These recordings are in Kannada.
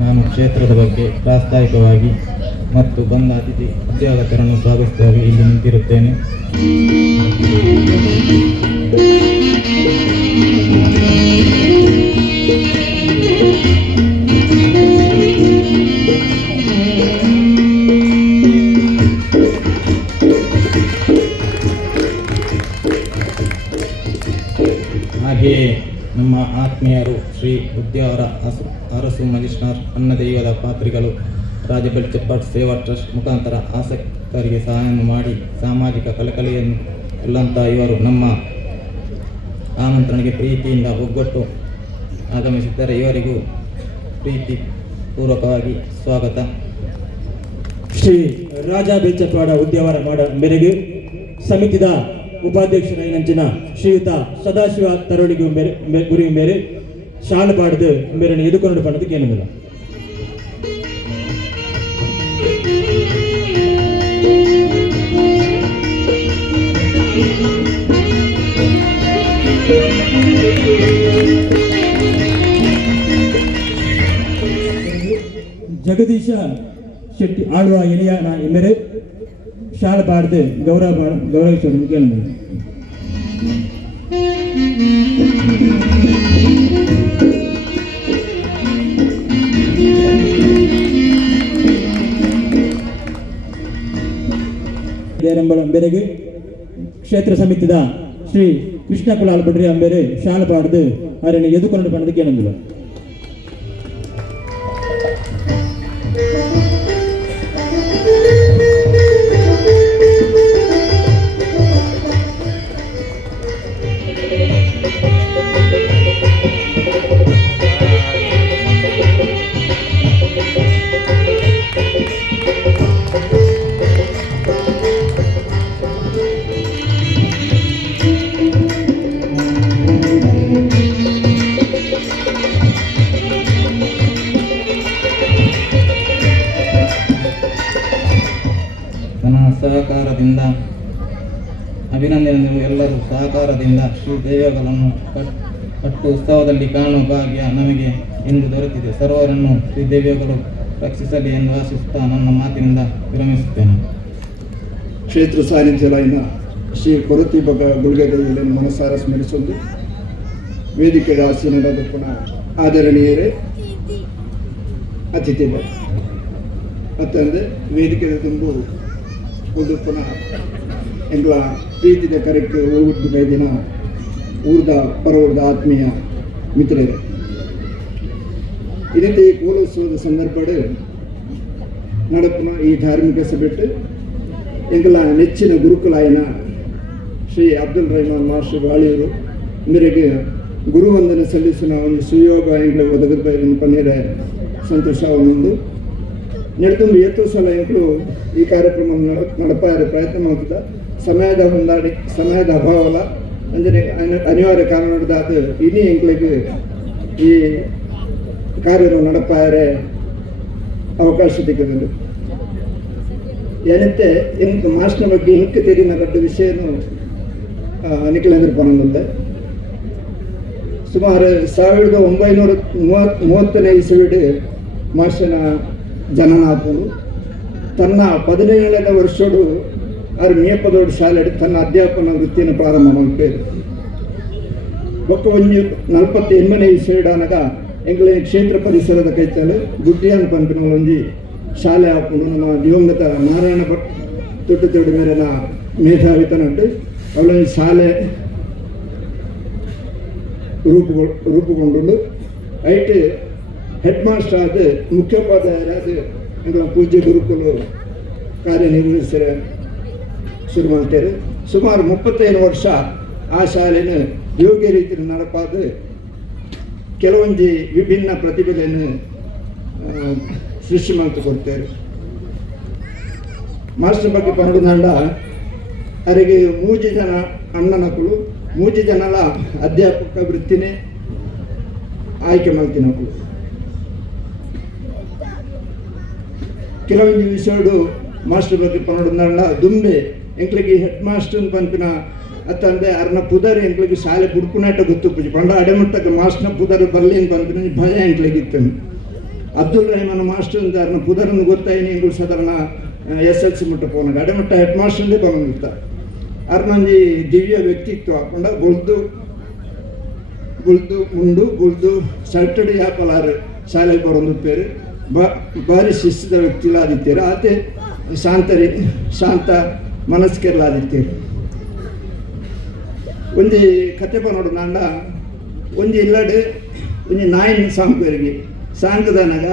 ನಾನು ಕ್ಷೇತ್ರದ ಬಗ್ಗೆ ಪ್ರಾಸ್ತಾವಿಕವಾಗಿ ಮತ್ತು ಬಂದ ಅತಿಥಿ ಉದ್ಯೋಗಸ್ಥರನ್ನು ಸ್ವಾಗತಿಸುವಾಗಿ ಇಲ್ಲಿ ನಿಂತಿರುತ್ತೇನೆ. ಹಾಗೆಯೇ ನಮ್ಮ ಆತ್ಮೀಯರು ಶ್ರೀ ಉದ್ಯಾವರ ಅರಸು ಮಜಿಸ್ಟ್ರಾರ್ ಅನ್ನದೈವದ ಪಾತ್ರಿಗಳು ರಾಜಬೆಲ್ ಚಪ್ಪಾಟ್ ಸೇವಾ ಟ್ರಸ್ಟ್ ಮುಖಾಂತರ ಆಸಕ್ತರಿಗೆ ಸಹಾಯವನ್ನು ಮಾಡಿ ಸಾಮಾಜಿಕ ಕಳಕಳಿಯನ್ನು ಎಲ್ಲಂತ ಇವರು ನಮ್ಮ ಆಮಂತ್ರಣಕ್ಕೆ ಪ್ರೀತಿಯಿಂದ ಒಗ್ಗಟ್ಟು ಆಗಮಿಸಿದ್ದಾರೆ. ಇವರಿಗೂ ಪ್ರೀತಿ ಪೂರ್ವಕವಾಗಿ ಸ್ವಾಗತ. ಶ್ರೀ ರಾಜ ಬೆಲ್ಚಪ್ಪಾಡ ಉದ್ಯಾವರ ಮಾಡ ಮೇರೆಗೆ ಸಮಿತಿದ ಉಪಾಧ್ಯಕ್ಷರ ಶ್ರೀಯುತ ಸದಾಶಿವ ತರೋಳಿಗೂ ಗುರಿ ಮೇರೆ ಶಾಲೆ ಪಾಡದು ಮೇರನ್ನು ಎದುಕೊಂಡು ಪಣದಕ್ಕೆ ಏನಿಲ್ಲ. ಜಗದೀಶ ಶೆಟ್ಟಿ ಆಳ್ವ ಎಳೆಯ ಮೇರೆ ಶಾಲೆ ಪಾಡದು ಗೌರವಿಸೋಣ ಕೇಳಿದ್ರು. ಬೇರೆಗೆ ಕ್ಷೇತ್ರ ಸಮಿತಿದ ಶ್ರೀ ಕೃಷ್ಣ ಕುಲಾಲ್ ಬಡ್ರಿ ಅಂಬೇರೆ ಶಾಲೆ ಪಾಡದು ಅವರನ್ನು ಎದುಕೊಂಡು ಪಣದಕ್ಕೆ ಏನಂದಿಲ್ಲ. ಸಹಕಾರದಿಂದ ಅಭಿನಂದನೆಗಳು. ಎಲ್ಲರೂ ಸಹಕಾರದಿಂದ ಶ್ರೀ ದೇವಗಳನ್ನು ಕಟ್ಟು ಉತ್ಸವದಲ್ಲಿ ಕಾಣುವ ಭಾಗ್ಯ ನಮಗೆ ಇಂದು ದೊರೆತಿದೆ. ಸರ್ವರನ್ನು ಶ್ರೀ ದೇವಗಳು ರಕ್ಷಿಸಲಿ ಎಂದು ಆಶಿಸುತ್ತಾ ನನ್ನ ಮಾತಿನಿಂದ ವಿರಮಿಸುತ್ತೇನೆ. ಕ್ಷೇತ್ರ ಸಾನ್ನಿಧ್ಯಲೈನ ಶ್ರೀ ಕೊರತಿ ಬಗ ಗುಳ್ಗೆದೆಯನ್ನು ಮನಸಾರ ಸ್ಮರಿಸೊಂದು ವೇದಿಕೆಗೆ ಆಸೀನರಾದ ಪುನಃ ಆದರಣೀಯರೇ ಅತಿಥಿಗಳು ಮತ್ತಂದ್ರೆ ವೇದಿಕೆಯ ತುಂಬು ಒಂದು ಪುನಃ ಎಂಗ್ಲ ಪ್ರೀತಿದ ಕರೆಕ್ಟ್ ಊರ್ದು ಬೇದಿನ ಊರ್ದ ಪರವೂರ್ದ ಆತ್ಮೀಯ ಮಿತ್ರರೇ, ಇದಕ್ಕೆ ಈ ಕೂಲೋತ್ಸವದ ಸಂದರ್ಭ ನಡಪುನ ಈ ಧಾರ್ಮಿಕ ಸಭೆಟ್ಟು ಎಂಗ್ಲ ನೆಚ್ಚಿನ ಗುರುಕುಲಾಯನ ಶ್ರೀ ಅಬ್ದುಲ್ ರಹಮಾನ್ ಮಾಸ್ಟರ್ ಗಾಳಿಯವರು ಮೇರೆಗೆ ಗುರುವಂದನೆ ಸಲ್ಲಿಸಿನ ಒಂದು ಸುಯೋಗ ಎಂಗ್ಳಿಗೆ ಒದಗದ ಪನ್ನೀರ ಸಂತೋಷ ಒಂದು ನಡೆದುಂಬು ಏತು ಸಲ ಎಂಗಳು ಈ ಕಾರ್ಯಕ್ರಮ ನಡಪಾರ ಪ್ರಯತ್ನ ಮಾಡ್ತದ ಸಮಯದ ಹೊಂದಾಡಿ ಸಮಯದ ಅಭಾವಲ ಅಂದರೆ ಅನಿವಾರ್ಯ ಕಾರಣದ ಅದು ಇನಿ ಎಂಗ್ಳಿಗೆ ಈ ಕಾರ್ಯ ನಡಪಾರೆ ಅವಕಾಶ ಸಿಕ್ಕದು. ಏನಂತೆ ಇಂಕ್ ಮಾಸ್ಟರ್ ಬಗ್ಗೆ ಇಂಕ್ ತೆರಿನ ದೊಡ್ಡ ವಿಷಯನು ನಿಖಿಲೇಂದ್ರ ಪನಂದ ಸುಮಾರು 1930ನೇ ಇಸವಿಡು ಮಾಸ್ಟರ್ನ ಜನನಾಥನು ತನ್ನ 17ನೇ ವರ್ಷಡು ಆರು ಮೇಪದೋಡು ಶಾಲೆ ತನ್ನ ಅಧ್ಯಾಪನ ವೃತ್ತಿಯನ್ನು ಪ್ರಾರಂಭ ಮಾಡಿದ್ದೇವೆ. ಒಕ್ಕ ಒಂದು 48ನೇ ಇಸವಿಡಾನಾಗ ಎಂಗ್ಲ ಕ್ಷೇತ್ರ ಪರಿಸರದ ಕೈತಲು ಗುಡ್ಡಿಯಾನ್ ಪಂಪಿನ ಒಂಜಿ ಶಾಲೆ ಹಾಕೊಂಡು ನಮ್ಮ ದಿವಂಗತ ನಾರಾಯಣ ಭಟ್ ತೊಟ್ಟು ಮೇರೆನ ಮೇಧಾವಿತನಟ್ಟು ಅವಳ ಶಾಲೆ ರೂಪುಗೊಂಡು ಐಟ್ ಹೆಡ್ ಮಾಸ್ಟರ್ ಆದ ಮುಖ್ಯೋಪಾಧ್ಯಾಯರಾದ ಎಂಗಳ ಪೂಜ್ಯ ಗುರುಕುಲು ಕಾರ್ಯನಿರ್ವಹಿಸಿದ ಶುರು ಮಾಡ್ತಾರೆ. ಸುಮಾರು 35 ವರ್ಷ ಆ ಶಾಲೆಯನ್ನು ಯೋಗ್ಯ ರೀತಿಯಲ್ಲಿ ನಡಪಾದ ಕೆಲವೊಂದು ವಿಭಿನ್ನ ಪ್ರತಿಭೆಯನ್ನು ಸೃಷ್ಟಿ ಮಾಡ್ತಾ ಕೊಡ್ತಾರೆ. ಮಾಸ್ಟರ್ ಬಗ್ಗೆ ಪಂಡುದಂಡ ಅವರಿಗೆ 3 ಜನ ಅಣ್ಣನಕ್ಕಳು 3 ಜನಲ ಅಧ್ಯಾಪಕ ವೃತ್ತಿನೇ ಆಯ್ಕೆ ಮಾಡ್ತೀನಕ್ಕಳು. ಕೆಲವೊಂದು ವಿಷಯಗಳು ಮಾಸ್ಟರ್ ಬಗ್ಗೆ ಪಂಡುದಂಡ ದುಂಬೆ ಎಂಕ್ಳಿಗೆ ಹೆಡ್ ಮಾಸ್ಟರ್ ಪಂಪಿನ ಅತ್ತಂದೆ ಅರ್ನ ಪುದರ್ ಎಂಕ್ಳಿಗೆ ಶಾಲೆ ಬುಡ್ಕುನಾಟ ಗೊತ್ತು ಪಂಡ ಅಡೆಮಟ್ಟಕ್ಕೆ ಮಾಸ್ಟರ್ನ ಪುದರ್ ಬರ್ಲಿ ಅಂತ ಪಂಪಿನ ಭಯ ಎಂಕ್ಳಿಗಿತ್ತು. ಅಬ್ದುಲ್ ರಹಮಾನ್ ಮಾಸ್ಟರ್ ಅಂತ ಅರ್ನ ಪುದರನ್ನು ಗೊತ್ತಾಯಿನಿ ಎಂಗಳು ಸಾಧಾರಣ SLC ಮುಟ್ಟ ಪೋನಾಗ ಅಡೆಮಟ್ಟ ಹೆಡ್ ಮಾಸ್ಟರ್ಲೇ ಬಂದಿರ್ತ ಅರ್ನಂಜಿ ದಿವ್ಯ ವ್ಯಕ್ತಿತ್ವ ಹಾಕೊಂಡ ಗುಳ್ದು ಗುಳ್ದು ಸಲ್ಟಡ್ ಯಾಪಲಾರು ಶಾಲೆಗೆ ಬರೋದು ಪೇರು ಭಾರಿ ಶಿಸ್ತಿದ ವ್ಯಕ್ತಿಲಾದಿತ್ತೀರು. ಆತೆ ಶಾಂತ ಮನಸ್ಕರ್ಲಾದಿತ್ತೀರು. ಒಂದು ಕತೆ ನೋಡು ನಾಂಡ ಒಂದು ಇಲ್ಲಡು ಒಂದು ನಾಯಿನ ಸಾಂಕರಿಗೆ ಸಾಂಕದನಾಗ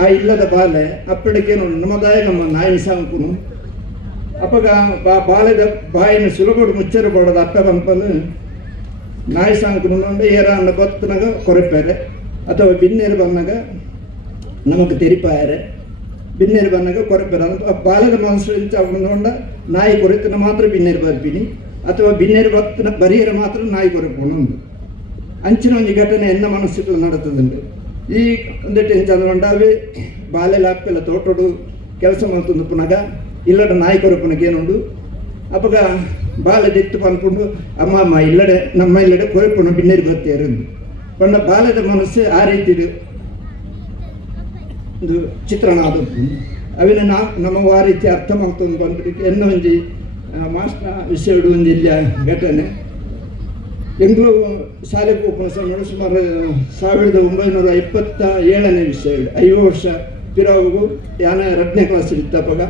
ಆ ಇಲ್ಲದ ಬಾಲೆ ಅಪ್ಪಡಿಗೆ ನೋಡಿ ನಮ್ಮದಾಯ ನಮ್ಮ ನಾಯಿನ ಸಾಂಕುನು ಅಪ್ಪಗ ಬಾಲೆದ ಬಾಯಿನ ಸುಲಭಡು ಮುಚ್ಚರ ಬಡೋದು ಅಪ್ಪ ಬಂಪಲು ನಾಯಿ ಸಾಂಕುನು ನೋಡಿ ಏರ ಅನ್ನ ಗೊತ್ತನಾಗ ಕೊರಪಾರೆ ಅಥವಾ ಬಿನ್ನೇರು ಬಂದಾಗ ನಮಗೆ ತೆರಿಪಾಯರೆ ಬಿನ್ನೇರು ಬಂದಾಗ ಕೊರಪಾರೆ ಆ ಬಾಲೆದ ಮನಸ್ಸು ಅವನೊಂಡ ನಾಯಿ ಕೊರೆತನ ಮಾತ್ರ ಬಿನ್ನೇರು ಬರ್ತೀನಿ ಅಥವಾ ಬಿನ್ನೇರು ಬತ್ತನ ಬರಿಯರ ಮಾತ್ರ ನಾಯಿ ಕೊರಪೋಣೊಂದು ಅಂಚಿನ ಒಂದು ಘಟನೆ ಎನ್ನ ಮನಸ್ಸುಗಳು ನಡತದುಂಟು. ಈ ಒಂದೆಟ್ಟು ಚಂದ್ರಗೊಂಡಾವೆ ಬಾಲೆಲ್ಲ ಅಪ್ಪೆಲ್ಲ ತೋಟೋಡು ಕೆಲಸ ಮಾಡ್ತಂದು ಪುನಗ ಇಲ್ಲಡ ನಾಯಿ ಕೊರಪನಗೆ ಏನುಂಡು ಅಪ್ಪಗ ಬಾಲೆ ದಿತ್ತು ಪನ್ಕೊಂಡು ಅಮ್ಮ ಇಲ್ಲಡೆ ನಮ್ಮ ಇಲ್ಲಡೆ ಕೊರಪುಣ ಬಿನ್ನೇರು ಬರ್ತೇರಂದು ಪಂಡ ಬಾಲ್ಯದ ಮನಸ್ಸು ಆ ರೀತಿ ಒಂದು ಚಿತ್ರಣ ಆದದ್ದು ಅವಿನ ನಮಗೆ ಆ ರೀತಿ ಅರ್ಥ ಮಾಡ್ತಂದು ಬಂದ್ಬಿಟ್ಟು ಎನ್ನ ಒಂಜಿ ಮಾಸ್ಟರ್ ವಿಷಯ ಒಂದು ಇಲ್ಲ ಘಟನೆ ಎಂಗ್ಳು ಶಾಲೆಗೆ ಹೋಗ್ಕೊಂಡು ಸಮಯ ಸುಮಾರು 1927ನೇ ವಿಷಯ 5 ವರ್ಷ ಪಿರಾವು ಯಾನ 2ನೇ ಕ್ಲಾಸ್ ಇತ್ತಪ್ಪಾಗ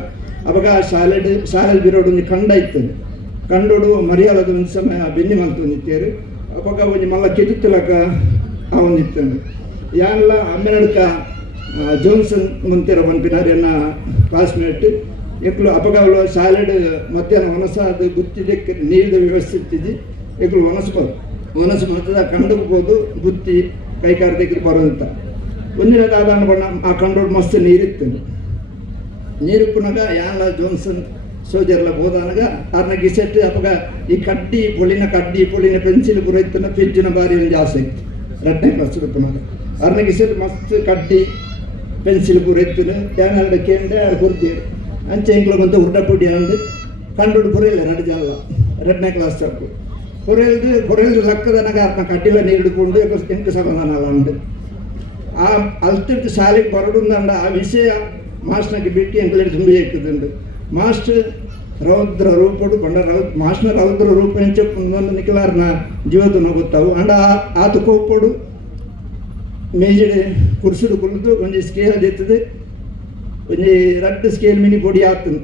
ಅವಾಗ ಶಾಲೆ ಬಿರೋಡು ಒಂದು ಕಂಡ ಇತ್ತು ಕಂಡೋಡು ಮರ್ಯಾದದ ಒಂದು ಸಮಯ ಬೆನ್ನಿ ಮಲ್ತೊಂದಿತ್ತೇರು ಅವಾಗ ಒಂದು ಮಲ್ಲ ಕೆತ್ತಲಕ ಆ ಒಂದಿತ್ತು ಯಾನೆಲ್ಲ ಅಮ್ಮೆನಡ್ಕ ಜೋನ್ಸನ್ ಮಂತಿರ ಬಂಪಿನಾರ ಎನ್ನ ಕ್ಲಾಸ್ಮೇಟ್ ಎಕ್ಲು ಅಪಗಗಳು ಶಾಲೆಡ್ ಮಧ್ಯಾಹ್ನ ಹೊನಸಾದ ಗುತ್ತಿದ್ದಕ್ಕೆ ನೀರಿದ ವ್ಯವಸ್ಥೆ ಇತ್ತಿದ್ದು ಎಕ್ಲು ಒನಸು ಮತ್ತದ ಕಂಡಕ್ಕೆ ಹೋದು ಬುತ್ತಿ ಕೈಕಾರ ತೆಗೆದು ಬರೋದಂತ ಒಂದಿನ ಕಾರಣ ಬಣ್ಣ ಆ ಕಂಡೋಡು ಮಸ್ತ್ ನೀರಿತ್ತು ನೀರು ಪುನಗ ಯಾನ ಜೋನ್ಸನ್ ಸೋಜರ್ಲ ಹೋದಾನಾಗ ಅರ್ನ ಗಿಸೆಟ್ಟು ಅಪಗ ಈ ಪೊಲಿನ ಪೆನ್ಸಿಲ್ ಪುರೈತನ ಪೆಜ್ಜಿನ ಬಾರಿ ಒಂದು ಆಸೆ ಇತ್ತು 2ನೇ ಕ್ಲಾಸ್ ಪುನಗ ಅರ್ನ ಗಿಸೆಟ್ಟು ಮಸ್ತ್ ಕಡ್ಡಿ ಪೆನ್ಸಿಲ್ ಪುರೈತನ ಯಾನ ಕೇಂದ್ರ ಕೊಡ್ತೀರಿ ಅಂಚೆ ಎಂಕ್ಲಗೊಂತ ಉರ್ಡಪುಡಿ ಅಂದು ಕಂಡು ಪುರಿಲ್ಲ 2 ಜನ 2ನೇ ಕ್ಲಾಸ್ ತಪ್ಪು ಪುರೆಲ್ದು ಲಕ್ಕದನಾಗ ಅರ್ಥ ಕಟ್ಟಿಲ ನೀಡಿಕೊಂಡು ಎಂಟು ಸಮಾಧಾನ ಉಂಟು ಆ ಅಲ್ತಿರ್ತು ಶಾಲೆಗೆ ಹೊರಡುಂದಂಡ ಆ ವಿಷಯ ಮಾಸ್ಟರ್ಗೆ ಬಿಟ್ಟು ಎಂಕ್ಲೆಡ್ ತುಂಬಿ ಇಕ್ಕುದುಂಡು ಮಾಸ್ಟರ್ ರೌದ್ರ ರೂಪಡು ಪಂಡ ಮಾಸ್ಟರ್ ರೌದ್ರ ರೂಪ ಹೆಂಚೆ ಒಂದು ನಿಖಲಾರ್ನ ಜೀವತನ ಗೊತ್ತಾವು ಅಂಡ ಆತ ಕೋಪಡು ಮೇಜಡೆ ಕುರ್ಸುಡು ಕುಳಿತು ಒಂದು ಸ್ಕೇಲ್ ಎತ್ತದೆ ಒಂದು 2 ಸ್ಕೇಲ್ ಮಿನಿ ಪೊಡಿ ಆಗ್ತದೆ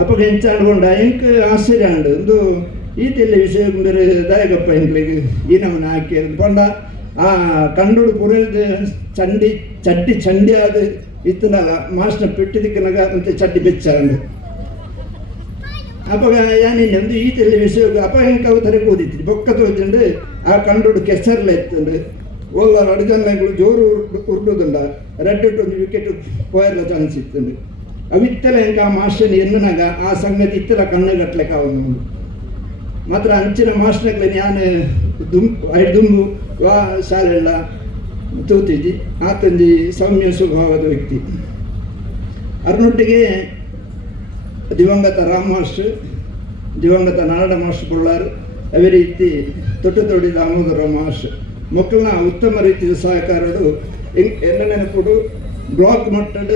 ಅಪ್ಪ ಹೆಂಚಾಡ್ಕೊಂಡ ಎಂಕ್ ಆಶ್ಚರ್ಯ ಉಂಡು ಒಂದು ಈತೆಲ್ಲ ವಿಷಯ ಬೇರೆ ದಾಯಕಪ್ಪ ಎಂಕ್ಲಿಗೆ ಈ ನಮ್ಮನ್ನ ಹಾಕಿ ಪಂಡ ಆ ಕಂಡುಡು ಪುರಲ್ದು ಚಡ್ಡಿ ಆದ ಇತ್ತನಲ್ಲ ಮಾಸ್ಟರ್ ಪೆಟ್ಟಿದ್ದಕ್ಕನಾಗ ಅಂತ ಚಡ್ಡಿ ಬೆಚ್ಚಾರಂಡು ಅಪ್ಪ ಯಾನಿನ್ನೆ ಒಂದು ಈತೆಲ್ಲ ವಿಷಯ ಅಪ್ಪ ಹೆಂಗೆ ಕವತರಿಗೆ ಓದಿತ್ತು ಬೊಕ್ಕ ತೋಜಂಡು ಆ ಕಂಡುಡು ಕೆಸರ್ಲ ಎತ್ತಂಡು ಓಲ್ಲ 2 ಜನಗಳು ಜೋರು ಉರ್ಡುದುಂಡ 2 ವಿಕೆಟ್ ಪೋಯರ್ಲ ಚಾನ್ಸ್ ಇತ್ತಂಡು ಅವಿತ್ತಲ ಹೆಂಗೆ ಆ ಮಾಸ್ಟರ್ ಎನ್ನನಾಗ ಆ ಸಂಗತಿ ಇತ್ತಲ ಕಣ್ಣಗಟ್ಲೆಕ್ಕ ಅವನು ಮಾತ್ರ ಅಂಚಿನ ಮಾಸ್ಟರ್ಗಳು ನಾನು ದುಂಬು ವಾ ಶಾಲೆಲ್ಲ ತೂತಿದ್ದಿ ಆತಂಜಿ ಸೌಮ್ಯ ಸ್ವಭಾವದ ವ್ಯಕ್ತಿ ಅರ್ನೊಟ್ಟಿಗೆ ದಿವಂಗತ ರಾಮ್ ಮಾಸ್ಟರ್ ದಿವಂಗತ ನಾರಾಯಣ ಮಾಸ್ಟರ್ ಬಳ್ಳಾರು ಅವೇ ರೀತಿ ತೊಟ್ಟು ದಾಮೋದರ ಮಾಸ್ಟರ್ ಮಕ್ಕಳನ್ನ ಉತ್ತಮ ರೀತಿಯ ಸಹಕಾರಗಳು ಎಲ್ಲ ನೆನಪುಡು ಬ್ಲಾಕ್ ಮಟ್ಟದ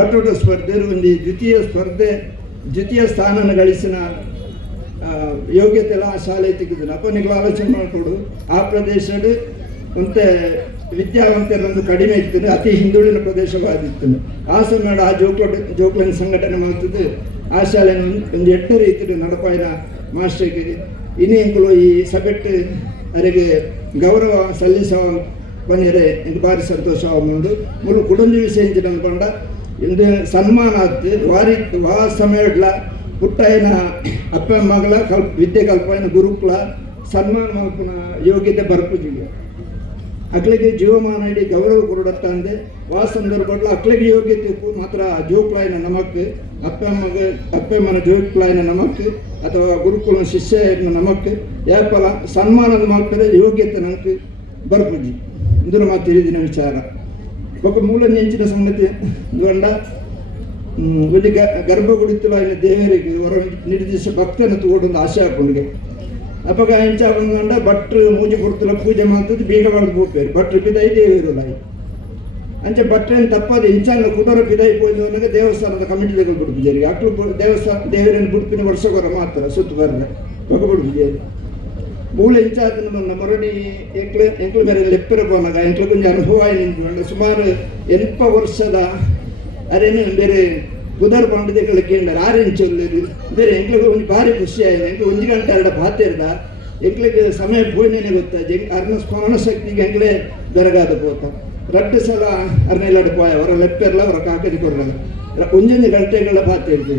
ಆಟೋಟ ಸ್ಪರ್ಧೆ ಒಂದು ದ್ವಿತೀಯ ಸ್ಥಾನನ ಗಳಿಸಿನ ಯೋಗ್ಯತೆ ಎಲ್ಲ ಆ ಶಾಲೆ ತೆಗೆದು ಅಪ್ಪನಿಗೆ ಆಲೋಚನೆ ಮಾಡಿಕೊಡು ಆ ಪ್ರದೇಶದ ಮತ್ತು ವಿದ್ಯಾವಂತರೊಂದು ಕಡಿಮೆ ಇತ್ತು ಅತಿ ಹಿಂದುಳಿನ ಪ್ರದೇಶವಾಗಿತ್ತು ಆ ಸಮಯ ಆ ಜೋಕ್ಲೈನ್ ಸಂಘಟನೆ ಮಾಡ್ತಿದ್ದು ಆ ಶಾಲೆನ ಒಂದು 8 ರೀತಿಯ ನಡಪಾಯಿನ ಮಾಸ್ಟರ್ಗೆ ಇನ್ನೇಂಕಲು ಈ ಸಭೆಟ್ಟು ಅವರಿಗೆ ಗೌರವ ಸಲ್ಲಿಸುವ ಬನ್ನಿರೆ ಇದು ಭಾರಿ ಸಂತೋಷವಾಗುಂಡು ಮುಳ್ಳು ಕುಡಂಜಿ ವಿಷಯ ಬಂಡ ಇಂದು ಸನ್ಮಾನ ಆಯ್ತು ವಾ ಸಮಯಡ್ಲ ಪುಟ್ಟಾಯಿನ ಅಪ್ಪ ಮಗಳ ವಿದ್ಯೆ ಕಲ್ಪನ ಗುರುಕುಲ ಸನ್ಮಾನ ಮಲ್ಪನ ಯೋಗ್ಯತೆ ಬರ್ಪುಜಿಗೆ ಅಕ್ಳಿಗೆ ಜೀವಮಾನ ಇಡೀ ಗೌರವ ಕೊರಡತ್ತ ಅಂದೆ ವಾ ಸಂದರ್ಭಡ್ಲ ಅಕ್ಳಿಗೆ ಯೋಗ್ಯತೆ ಮಾತ್ರ ಜೋಕ್ಲಾಯಿನ ನಮಕ್ ಅಪ್ಪಮ್ಮನ ಜೋಕ್ಲಾಯಿನ ನಮಕ್ ಅಥವಾ ಗುರುಕುಲ ಶಿಷ್ಯನ ನಮಕ್ ಯಾಪಲ ಸನ್ಮಾನದ ಮಾಡ್ತಾರೆ ಯೋಗ್ಯತೆ ನಂಗೆ ಬರ್ಪುಜಿ ಇಂದ್ರ ಮಾತು ತಿಳಿದಿನ ವಿಚಾರ ಒಬ್ಬ ಮೂಲ ನೆಂಚಿನ ಸಂಗತಿ ಗಂಡ ಒಂದು ಗರ್ಭಗುಡಿತಲು ఆయన ದೇವರಿಗೆ ಹೊರ ನಿರ್ದಿಷ್ಟ ಭಕ್ತನ ತಗೊಂಡು ಆಸೆ ಹಾಕೊಂಡ್ಗೆ ಅಪ್ಪಗ ಹೆಂಚಾಕೊಂಡ ಭಟ್ರು ಮೂಜಿ ಕೊಡ್ತಲ ಪೂಜೆ ಮಾಡ್ತದ್ದು ಬೀಗ ಹೊಡೆದು ಹೋಗ್ತಾರೆ ಭಟ್ರು ಪಿದಾಯಿ ದೇವರಲ್ಲ ಅಂಚೆ ಭಟ್ರೇನು ತಪ್ಪದ ಹೆಂಚಾನ ಕುಟರ ಪಿದಾಯಿ ಪೂಜೆ ಅನ್ನೋಕೆ ದೇವಸ್ಥಾನದ ಕಮಿಟಿ ತೆಗೆದು ಬಿಡ್ತಿದ್ದಾರೆ ಅಕ್ಳು ದೇವಸ್ಥಾನ ದೇವರನ್ನು ಬಿಡ್ಪಿನ ವರ್ಷಗೊರ ಮಾತ್ರ ಸುತ್ತು ಬರಲ್ಲ ಪಕ್ಕ ಬಿಡ್ತಿದ್ದಾರೆ ಮೂಲ ಹೆಂಚಾದ ನನ್ನ ಮರಡಿ ಎಂಕ್ಳು ಬೇರೆ ಲೆಪ್ಪರ ಪೋನಾಗ ಎಂಕ್ಳು ಕೊಂಚ ಅನುಭವ ನಿಂತು ಸುಮಾರು 8 ವರ್ಷದ ಅರೇನು ಬೇರೆ ಕುದರ್ ಪಂಡಿತಗಳು ಕೇಳಿದಾರೆ ಆರೆಂಚೊಲ್ಲರು ಬೇರೆ ಎಂಕ್ಳಿಗೆ ಒಂದು ಭಾರಿ ಖುಷಿ ಆಗಿದೆ ಎಂಕ್ಳು 1 ಗಂಟೆ 2 ಪಾತಿರ್ದ ಎಂಕ್ಳಿಗೆ ಸಮಯ ಪೋಯ್ನೇನೆ ಗೊತ್ತಾಜಿ ಅರ್ನ ಸ್ಮರಣ ಶಕ್ತಿಗೆ ಎಂಕ್ಳೆ ಬೆರಗಾದ ಪೋತ 2 ಸಲ ಅರ್ನೆಲ್ಲಾಡು ಪೋಯ ಅವರ ಲೆಪ್ಪೆರ್ಲ ಅವರ ಕಾಕದಿ ಕೊಡಲ್ಲ 1 ಗಂಟೆಗಳ ಪಾತಿರ್ದು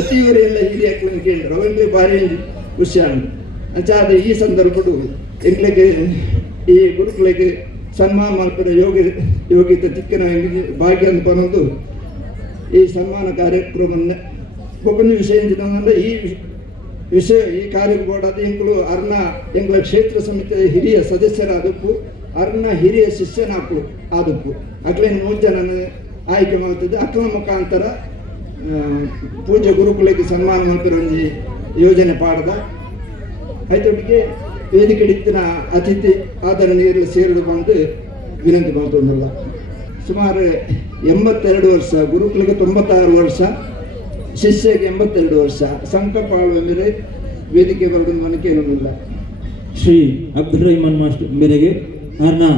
ಅತಿವರೆಲ್ಲ ಹಿರಿಯ ಕೇಳಿದ್ರು ಅವೆಂಕ್ಳಿಗೆ ಭಾರಿ ಖುಷಿ ಆಗಿದೆ ಅಂಚಾದ ಈ ಸಂದರ್ಭಡು ಎಂಕ್ಳಿಗೆ ಈ ಗುರುಗಳಿಗೆ ಸನ್ಮಾನ ಮಾಡ್ತಾರೆ ಯೋಗ್ಯತೆ ತಿಕ್ಕಿನ ಭಾಗ್ಯ ಅಂತ ಬಂದು ಈ ಸನ್ಮಾನ ಕಾರ್ಯಕ್ರಮವನ್ನು ಒಬ್ಬೊಂದು ವಿಷಯ ಅಂದರೆ ಈ ಕಾರ್ಯಕ್ರಮದ ಎಂಗಳು ಅರ್ನ ಎಂಗಳ ಕ್ಷೇತ್ರ ಸಮಿತಿಯ ಹಿರಿಯ ಸದಸ್ಯರಾದಪ್ಪು ಅರ್ನ ಹಿರಿಯ ಶಿಷ್ಯನಾಕ್ಳು ಆದಪ್ಪು ಅಕ್ಲೇನು 3 ಜನನ ಆಯ್ಕೆ ಮಾಡ್ತಿದ್ದೆ ಅಕ್ಲ ಮುಖಾಂತರ ಪೂಜೆ ಗುರುಕುಲಕ್ಕೆ ಸನ್ಮಾನ ಮಾಡ್ತಿರೋ ಒಂದು ಯೋಜನೆ ಪಾಡ್ದ ಆಯ್ತೊಟ್ಟಿಗೆ ವೇದಿಕೆ ಇತ್ತಿನ ಅತಿಥಿ ಆದರಣೀಯರು ಸೇರಿಕೊಂಡು ವಿನಂತಿ ಮಾಡ್ತೊಂದಲ್ಲ ಸುಮಾರು 82 ವರ್ಷ ಗುರುಕುಲಿಗೆ 96 ವರ್ಷ ಶಿಷ್ಯಗೆ 82 ವರ್ಷ ಸಂಕಲ್ಪ ಆಳುವ ವೇದಿಕೆ ಬರೋದು ನನಗೆ ಏನೊಂದಿಲ್ಲ ಶ್ರೀ ಅಬ್ದುಲ್ ರಹಮಾನ್ ಮಾಸ್ಟರ್ ಮೇರೆಗೆ ಅರ್ನ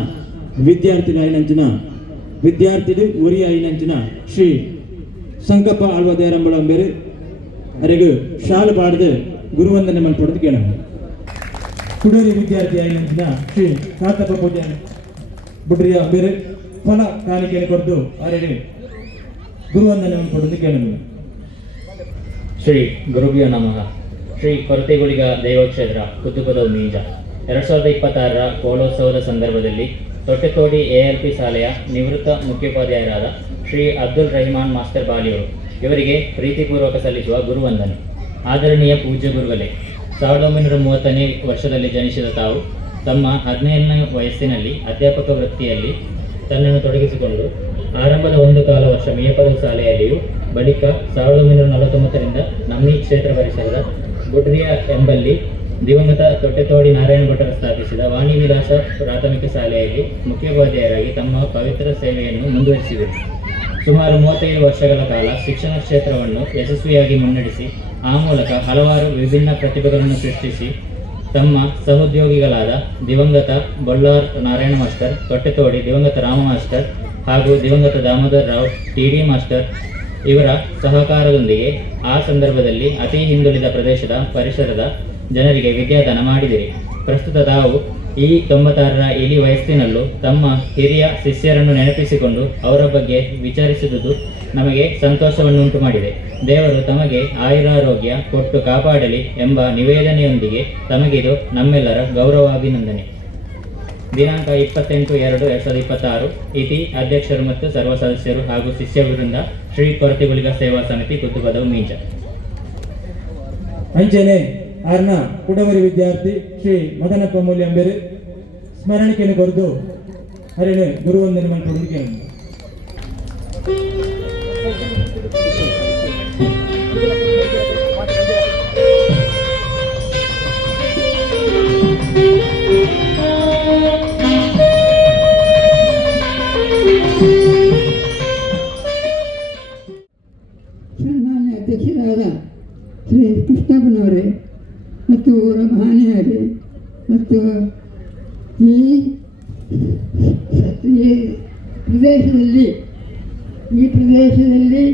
ವಿದ್ಯಾರ್ಥಿಗಳು ಉರಿ ಐನಂಚಿನ ಶ್ರೀ ಸಂಕಪ್ಪ ಆಳ್ವದೇರಂಬಳ ಬೇರೆ ಅವರಿಗೆ ಶಾಲು ಪಾಡ್ದು ಗುರುವಂದನೆ ಮಲ್ಪಡೋದು ಕೇಳೋಣ ಕುಡೂರಿ ವಿದ್ಯಾರ್ಥಿ ಐನಂಚಿನ ಶ್ರೀ ಕಾತಪ್ಪ ಪೂಜೆ ಬುಡ್ರಿಯ ಬೇರೆ ಫಲ ಕಾಣಿಕೆಯನ್ನು ಕೊಟ್ಟು ಅವರಿಗೆ ಗುರುವಂದನೆ ಮಲ್ಪಡೋದು ಕೇಳೋಣ ಶ್ರೀ ಗುರುಭ್ಯೋ ನಮಃ. ಶ್ರೀ ಕೊರತೆಗುಳಿಗ ದೈವಕ್ಷೇತ್ರ ಕುದ್ದುಪದವು ಮೀಜ 2026ರ ಕೋಲೋತ್ಸವದ ಸಂದರ್ಭದಲ್ಲಿ ತೊಟ್ಟೆತೋಡಿ ALP ಶಾಲೆಯ ನಿವೃತ್ತ ಮುಖ್ಯೋಪಾಧ್ಯಾಯರಾದ ಶ್ರೀ ಅಬ್ದುಲ್ ರಹಿಮಾನ್ ಮಾಸ್ಟರ್ ಬಾಲಿಯವರು ಇವರಿಗೆ ಪ್ರೀತಿಪೂರ್ವಕ ಸಲ್ಲಿಸುವ ಗುರುವಂದನೆ. ಆದರಣೀಯ ಪೂಜ್ಯ ಗುರುಗಳೇ, 1930ನೇ ವರ್ಷದಲ್ಲಿ ಜನಿಸಿದ ತಾವು ತಮ್ಮ 17ನೇ ವಯಸ್ಸಿನಲ್ಲಿ ಅಧ್ಯಾಪಕ ವೃತ್ತಿಯಲ್ಲಿ ತನ್ನನ್ನು ತೊಡಗಿಸಿಕೊಂಡು ಆರಂಭದ ಒಂದು ಕಾಲ ವರ್ಷ ಮೇಪರು ಶಾಲೆಯಲ್ಲಿಯೂ ಬಳಿಕ 1949ರಿಂದ ನಮ್ಮಿ ಕ್ಷೇತ್ರ ಪರಿಸರದ ಬುಡ್ರಿಯ ಎಂಬಲ್ಲಿ ದಿವಂಗತ ತೊಟ್ಟೆತೋಡಿ ನಾರಾಯಣ ಭಟ್ಟರು ಸ್ಥಾಪಿಸಿದ ವಾಣಿ ವಿಲಾಸ ಪ್ರಾಥಮಿಕ ಶಾಲೆಯಲ್ಲಿ ಮುಖ್ಯೋಪಾಧ್ಯಾಯರಾಗಿ ತಮ್ಮ ಪವಿತ್ರ ಸೇವೆಯನ್ನು ಮುಂದುವರಿಸಿದರು. ಸುಮಾರು 35 ವರ್ಷಗಳ ಕಾಲ ಶಿಕ್ಷಣ ಕ್ಷೇತ್ರವನ್ನು ಯಶಸ್ವಿಯಾಗಿ ಮುನ್ನಡೆಸಿ ಆ ಮೂಲಕ ಹಲವಾರು ವಿಭಿನ್ನ ಪ್ರತಿಭೆಗಳನ್ನು ಸೃಷ್ಟಿಸಿ ತಮ್ಮ ಸಹೋದ್ಯೋಗಿಗಳಾದ ದಿವಂಗತ ಬೊಳ್ಳಾರ್ ನಾರಾಯಣ ಮಾಸ್ಟರ್, ತೊಟ್ಟೆತೋಡಿ ದಿವಂಗತ ರಾಮ ಮಾಸ್ಟರ್ ಹಾಗೂ ದಿವಂಗತ ದಾಮೋದರ್ ರಾವ್ ಟಿ.ಡಿ. ಮಾಸ್ಟರ್ ಇವರ ಸಹಕಾರದೊಂದಿಗೆ ಆ ಸಂದರ್ಭದಲ್ಲಿ ಅತಿ ಹಿಂದುಳಿದ ಪ್ರದೇಶದ ಪರಿಸರದ ಜನರಿಗೆ ವಿದ್ಯಾದಾನ ಮಾಡಿದಿರಿ. ಪ್ರಸ್ತುತ ತಾವು ಈ 96ರ ಇಳಿ ವಯಸ್ಸಿನಲ್ಲೂ ತಮ್ಮ ಹಿರಿಯ ಶಿಷ್ಯರನ್ನು ನೆನಪಿಸಿಕೊಂಡು ಅವರ ಬಗ್ಗೆ ವಿಚಾರಿಸಿದುದು ನಮಗೆ ಸಂತೋಷವನ್ನುಂಟು ಮಾಡಿದೆ. ದೇವರು ತಮಗೆ ಆಯುರಾರೋಗ್ಯ ಕೊಟ್ಟು ಕಾಪಾಡಲಿ ಎಂಬ ನಿವೇದನೆಯೊಂದಿಗೆ ತಮಗಿದು ನಮ್ಮೆಲ್ಲರ ಗೌರವಾಭಿನಂದನೆ. ದಿನಾಂಕ 28/2/2026. ಇತಿ ಅಧ್ಯಕ್ಷರು ಮತ್ತು ಸರ್ವ ಸದಸ್ಯರು ಹಾಗೂ ಶಿಷ್ಯ ವೃಂದ, ಶ್ರೀ ಕೊರತೆಗುಳಿಗ ಸೇವಾ ಸಮಿತಿ, ಕುದ್ದುಪದವು ಮೀಂಜ. ಅಂಚನೆ ಆರ್ನ ಕುಡವರಿ ವಿದ್ಯಾರ್ಥಿ ಶ್ರೀ ಮದನಪ್ಪ ಮೂಲ್ಯ ಅಂಬೇರು ಸ್ಮರಣಿಕೆಯನ್ನು ಕೊರೆದು ಹರಿಣೆ ಗುರುವಂದನೆ ಮಾಡಿಕೊಡಲಿಕ್ಕೆ ಸನ್ಮಾನ್ಯ ಅಧ್ಯಕ್ಷರಾದ ಶ್ರೀ ಕೃಷ್ಣಪ್ಪನವರೇ ಮತ್ತು ಮಹಾನೀಯರೇ ಮತ್ತು ಈ ಪ್ರದೇಶದಲ್ಲಿ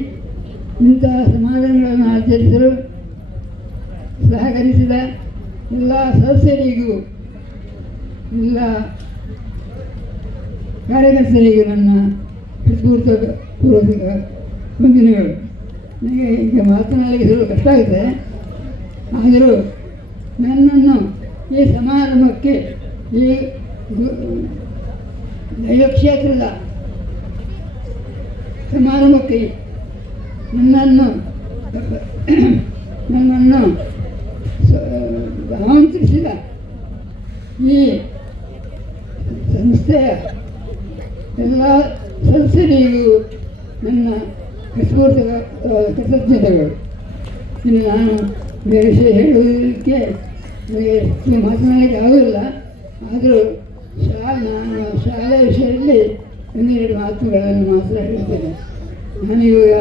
ಇಂತಹ ಸಮಾರಂಭಗಳನ್ನು ಆಚರಿಸಲು ಸಹಕರಿಸಿದ ಎಲ್ಲ ಸದಸ್ಯರಿಗೂ ಎಲ್ಲ ಕಾರ್ಯಕರ್ತರಿಗೂ ನನ್ನ ಹೃತ್ಪೂರ್ವಕ ವಂದನೆಗಳು. ನನಗೆ ಈಗ ಮಾತನಾಡಲಿಕ್ಕೆ ಸ್ವಲ್ಪ ಕಷ್ಟ ಆಗುತ್ತೆ, ಆದರೂ ನನ್ನನ್ನು ಈ ಸಮಾರಂಭಕ್ಕೆ, ಈ ದೈವಕ್ಷೇತ್ರದ ಸಮಾರಂಭಕ್ಕೆ ನನ್ನನ್ನು ಆಮಂತ್ರಿಸಿದ ಈ ಸಂಸ್ಥೆಯ ಎಲ್ಲ ಸದಸ್ಯರಿಗೂ ನನ್ನ ಹೃತ್ಪೂರ್ವಕ ಕೃತಜ್ಞತೆಗಳು. ಇನ್ನು ನಾನು ಬೇರೆ ವಿಷಯ ಹೇಳುವುದಕ್ಕೆ ನನಗೆ ಮಾತನಾಡಲಿಕ್ಕೆ ಆಗೋದಿಲ್ಲ, ಆದರೂ ನಾನು ಶಾಲೆ ವಿಷಯದಲ್ಲಿ ಒಂದೆರಡು ಮಾತುಗಳನ್ನು ಮಾತನಾಡಿರ್ತೇನೆ. ನಾನೀಗ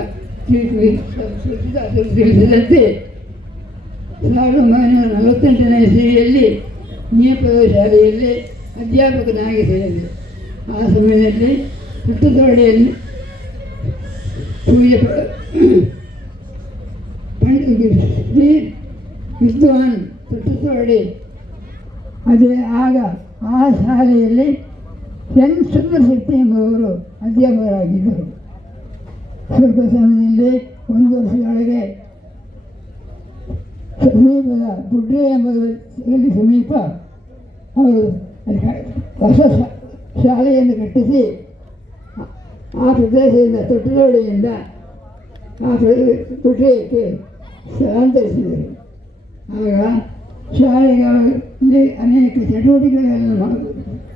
ತಿಳಿಸಿದಂತೆ 1948ನೇ ಇಸವಿಯಲ್ಲಿ ನೇಪದ ಶಾಲೆಯಲ್ಲಿ ಅಧ್ಯಾಪಕನಾಗಿ ಸೇರಿದೆ. ಆ ಸಮಯದಲ್ಲಿ ತೊಟ್ಟೆತೋಡಿಯಲ್ಲಿ ಶ್ರೀ ವಿದ್ವಾನ್ ತೊಟ್ಟೆತೋಡಿ ಅದೇ ಆಗ ಆ ಶಾಲೆಯಲ್ಲಿ ಎನ್ ಚಂದ್ರಶಕ್ತಿ ಎಂಬುವರು ಅಧ್ಯಾಪಕರಾಗಿದ್ದರು. ಸ್ವಲ್ಪ ಸಮಯದಲ್ಲಿ 1 ವರ್ಷದೊಳಗೆ ಸಮೀಪದ ಬುಡ್ರೆ ಎಂಬುದರಲ್ಲಿ ಸಮೀಪ ಅವರು ಹೊಸ ಶಾಲೆಯನ್ನು ಕಟ್ಟಿಸಿ ಆ ಪ್ರದೇಶದಿಂದ ತೊಟ್ಟೆತೋಡಿಯಿಂದ ಆ ಬುಡ್ರೆಗೆ ಸ್ಥಳಾಂತರಿಸಿದರು. ಆಗ ಶಾಲೆಗಳಲ್ಲಿ ಅನೇಕ ಚಟುವಟಿಕೆಗಳನ್ನು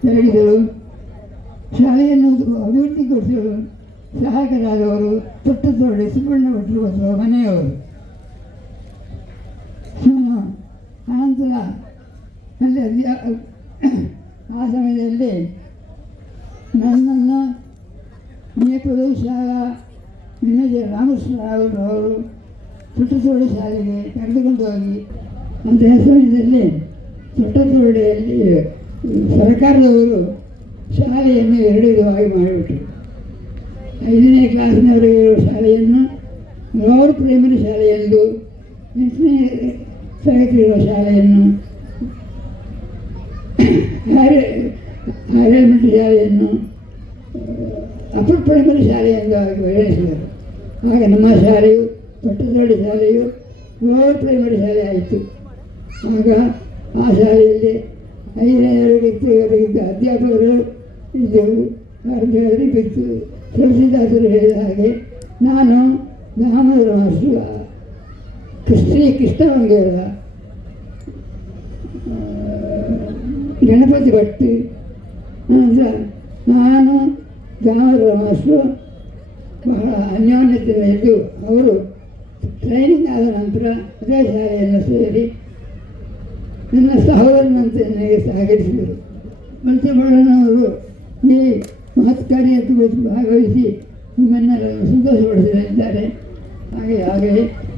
ಜರುಗಿಸಲು, ಶಾಲೆಯನ್ನು ಅಭಿವೃದ್ಧಿಗೊಳಿಸಲು ಸಹಾಯಕರಾದವರು ತೊಟ್ಟೆತೋಡಿ ಸುಬ್ಬಣ್ಣ ಭಟ್ರು ಮತ್ತು ಮನೆಯವರು. ನಾನು ಆನಂತರ ಅಲ್ಲಿ ಆ ಸಮಯದಲ್ಲಿ ನನ್ನನ್ನು ನೇಪದ ಶಾಲಾ ಮ್ಯಾನೇಜರ್ ರಾಮಕೃಷ್ಣ ಅವರು ತೊಟ್ಟೆತೋಡಿ ಶಾಲೆಗೆ ಕರೆದುಕೊಂಡು ಹೋಗಿ ಅಂತಹ ಸಮಯದಲ್ಲಿ ತೊಟ್ಟೆತೋಡಿಯಲ್ಲಿ ಸರ್ಕಾರದವರು ಶಾಲೆಯನ್ನು 2 ವಿಧವಾಗಿ ಮಾಡಿಬಿಟ್ರು. 5ನೇ ಕ್ಲಾಸಿನವರೆಗೆ ಶಾಲೆಯನ್ನು ಲೋವರ್ ಪ್ರೈಮರಿ ಶಾಲೆಯೆಂದು, 8ನೇ ತರಗತಿಯಿರುವ ಶಾಲೆಯನ್ನು ಎಲಿಮೆಂಟರಿ ಶಾಲೆಯನ್ನು ಅಪ್ಪರ್ ಪ್ರೈಮರಿ ಶಾಲೆಯೆಂದು ವಿವರಿಸಿದರು. ಆಗ ನಮ್ಮ ಶಾಲೆಯು ತೊಟ್ಟೆತೋಡಿ ಶಾಲೆಯು ಲೋವರ್ ಪ್ರೈಮರಿ ಶಾಲೆ ಆಯಿತು. ಆಗ ಆ ಶಾಲೆಯಲ್ಲಿ 5ನೇ ತರಗತಿಯವರೆಗಿದ್ದ ಅಧ್ಯಾಪಕರು ಇದ್ದರು. ಬಿತ್ತು ತುಳಸಿದಾಸರು ಹೇಳಿದ ಹಾಗೆ ನಾನು ದಾಮೋದರ ಮಾಸ್ಟರು, ಶ್ರೀ ಕೃಷ್ಣವಂಗೇರ, ಗಣಪತಿ ಭಟ್, ನಂತರ ನಾನು ದಾಮೋದರ ಮಾಸ್ಟರು, ಬಹಳ ಅನ್ಯೋನ್ಯತೆಯಿಂದ ಇದ್ದು ಅವರು ಟ್ರೈನಿಂಗ್ ಆದ ನಂತರ ಅದೇ ಶಾಲೆಯನ್ನು ಸೇರಿ ನನ್ನ ಸಹೋದರನಂತೆ ನನಗೆ ಸಹಕರಿಸಿದರು. ಮಲ್ಸಬಣ್ಣನವರು ಈ ಮಹತ್ ಕಾರ್ಯದಲ್ಲಿ ಭಾಗವಹಿಸಿ ನಿಮ್ಮನ್ನೆಲ್ಲರನ್ನು ಸಂತೋಷಪಡಿಸಲಿದ್ದಾರೆ. ಹಾಗೆ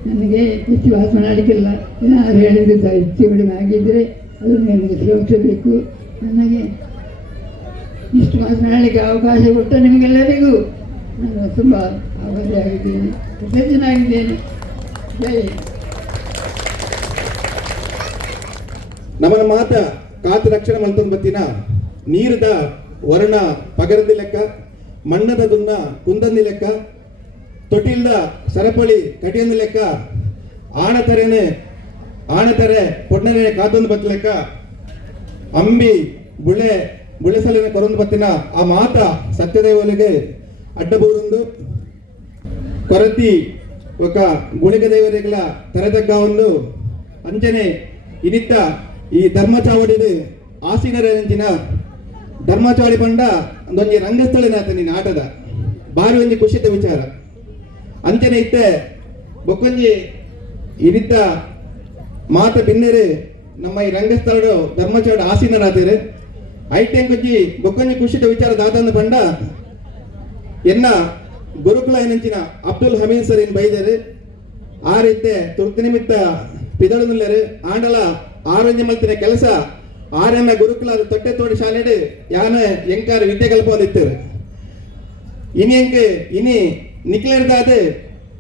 ನನಗೆ ಹೆಚ್ಚು ಮಾತನಾಡಲಿಕ್ಕಿಲ್ಲ. ಏನಾದ್ರು ಹೇಳಿದ್ದು ಹೆಚ್ಚು ಕಡಿಮೆ ಆಗಿದ್ದರೆ ಅದನ್ನು ನನಗೆ ಕ್ಷಮಿಸಬೇಕು. ನನಗೆ ಇಷ್ಟು ಮಾತನಾಡಲಿಕ್ಕೆ ಅವಕಾಶ ಕೊಟ್ಟ ನಿಮಗೆಲ್ಲರಿಗೂ ನಾನು ತುಂಬ ಆಭಾರಿಯಾಗಿದ್ದೇನೆ, ಕೃತಜ್ಞನಾಗಿದ್ದೇನೆ. ಜೈ ನಮ್ಮನ ಮಾತ ಕಾತು ರಕ್ಷಣೆ ಮಲ್ತೊಂದು ಬತ್ತಿನ ನೀರದ ವರ್ಣ ಪಗರದಿ ಲೆಕ್ಕ, ಮಣ್ಣದ ದುನ್ನ ಕುಂದಂದಿ ಲೆಕ್ಕ, ತೊಟಿಲ್ದ ಸರಪಳಿ ಕಟಿಯೊಂದು ಲೆಕ್ಕ, ಆಣತರೆ ಪೊಡ್ನರೆ ಕಾತೊಂದು ಬತ್ತ ಲೆಕ್ಕ, ಅಂಬಿ ಬುಳೆಸಲಿನ ಕೊರೊಂದು ಬತ್ತಿನ ಆ ಮಾತ ಸತ್ಯದೇವಲಿಗೆ ಅಡ್ಡಬೂರೊಂದು ಕೊರತಿ ఒక ಗುಳಿಗ ದೇವರಿಗಳ ತರದಗ್ಗ ಒಂದು ಅಂಚನೆ ಇನಿತ್ತ ಈ ಧರ್ಮಚಾವಡಿದು ಆಸೀನರಂಚಿನ ಧರ್ಮಚಾವಡಿ ಪಂಡ ಒಂದೊಂದು ರಂಗಸ್ಥಳನ ನೀನು ಆಟದ ಬಾರಿ ಒಂಜಿ ಖುಷಿತ ವಿಚಾರ ಅಂಚನೆ ಇತ್ತೆ ಬೊಕ್ಕೊಂಜಿ ಇನಿತ್ತ ಮಾತ ಬಿನ್ನೆರು ನಮ್ಮ ಈ ರಂಗಸ್ಥಳ ಧರ್ಮಚಾವಡಿ ಆಸೀನರಾತಿರು ಐಟೆಂಗ್ ಒಂಜಿ ಬೊಕ್ಕೊಂಜಿ ಖುಷಿತ ವಿಚಾರ ದಾತಂದು ಪಂಡ ಎನ್ನ ಗುರುಕುಲ ಏನಂಚಿನ ಅಬ್ದುಲ್ ಹಮೀದ್ ಸರ್ ಇನ್ ಬೈದರು ಆ ರೀತಿ ತುರ್ತು ನಿಮಿತ್ತ ಪಿದಳನುಲ್ಲರು ಆಂಡಲ ಆರಂಜ ಮಲ್ತಿನ ಕೆಲಸ ಆರ್ಎಂಎ ಗುರುಕುಲ ತೊಟ್ಟೆ ತೋಡಿ ಶಾಲೆಡು ಯಾನ ಎಂಕಾರ ವಿದ್ಯೆ ಕಲ್ಪೊಂದಿತ್ತರು ಇನಿ ನಿಕ್ಲೆರ್ದಾದ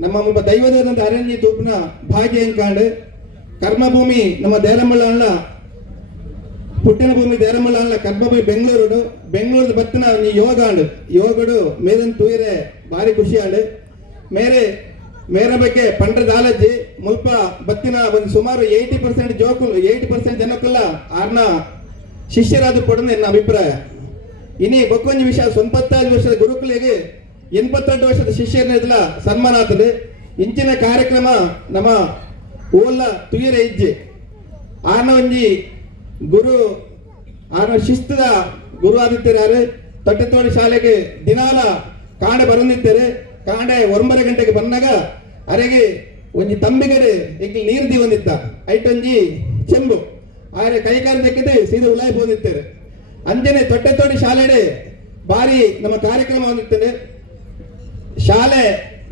ನಮ್ಮ ಒಬ್ಬ ದೈವದಂತ ಅರಂಜಿ ತೂಪಿನ ಭಾಗ್ಯ ಎಂಕಾಂಡು ಕರ್ಮಭೂಮಿ ನಮ್ಮ ದೇರಮಳ್ಳ ಪುಟ್ಟಿನ ಭೂಮಿ ದೇರಮಳ್ಳ ಕರ್ಮಭೂಮಿ ಬೆಂಗಳೂರು ಬತ್ತಿನ ಯೋಗಡು ಮೇದನ್ ತೂಯಿರೆ ಭಾರಿ ಖುಷಿ ಆಂಡು ಮೇರ ಬಗ್ಗೆ ಪಂಡ್ರದ ಆಲಜ್ಜಿ ಮುಲ್ಪ ಬತ್ತಿನ ಒಂದು ಸುಮಾರು 80% ಜನಕ್ಕಲ್ಲ ಆರ್ನ ಶಿಷ್ಯರಾದ ಕೊಡೋದು ನನ್ನ ಅಭಿಪ್ರಾಯ. ಇನಿ ಬೊಕ್ಕೊಂಜಿ ವಿಷಯ 95 ವರ್ಷದ ಗುರುಕುಲಿಗೆ 82 ವರ್ಷದ ಶಿಷ್ಯರನ್ನೆಲ್ಲ ಸನ್ಮಾನ ಆಗ್ತದೆ. ಇಂಚಿನ ಕಾರ್ಯಕ್ರಮ ನಮ್ಮ ಓಲ್ಲ ತುಯಿರೆ ಇಜ್ಜಿ ಆರ್ನ ಒಂಜಿ ಗುರು ಆರ್ನ ಶಿಸ್ತದ ಗುರು ಆದಿತ್ಯರು ತೊಟ್ಟೆತೋಡಿ ಶಾಲೆಗೆ ದಿನಾಲ ಕಾಂಡೆ ಬರಂದಿದ್ದಾರೆ. ಕಾಂಡೆ 9 ಗಂಟೆಗೆ ಬಂದಾಗ ಅರೆಗೆ ಒಂಜಿ ತಂಬಿಗಡೆ ಈಗ ನೀರು ದಿ ಬಂದಿತ್ತ ಐಟೊಂಜಿ ಚೆಂಬು ಆರೆ ಕೈಕಾಲು ತೆಕ್ಕಿದ್ದು ಸೀದಾ ಉಲಾಯಿ ಬಂದಿರ್ತಾರೆ. ಅಂಜನೆ ತೊಟ್ಟೆತೋಡಿ ಶಾಲೆಡೆ ಬಾರಿ ನಮ್ಮ ಕಾರ್ಯಕ್ರಮ ಹೊಂದಿರ್ತದೆ. ಶಾಲೆ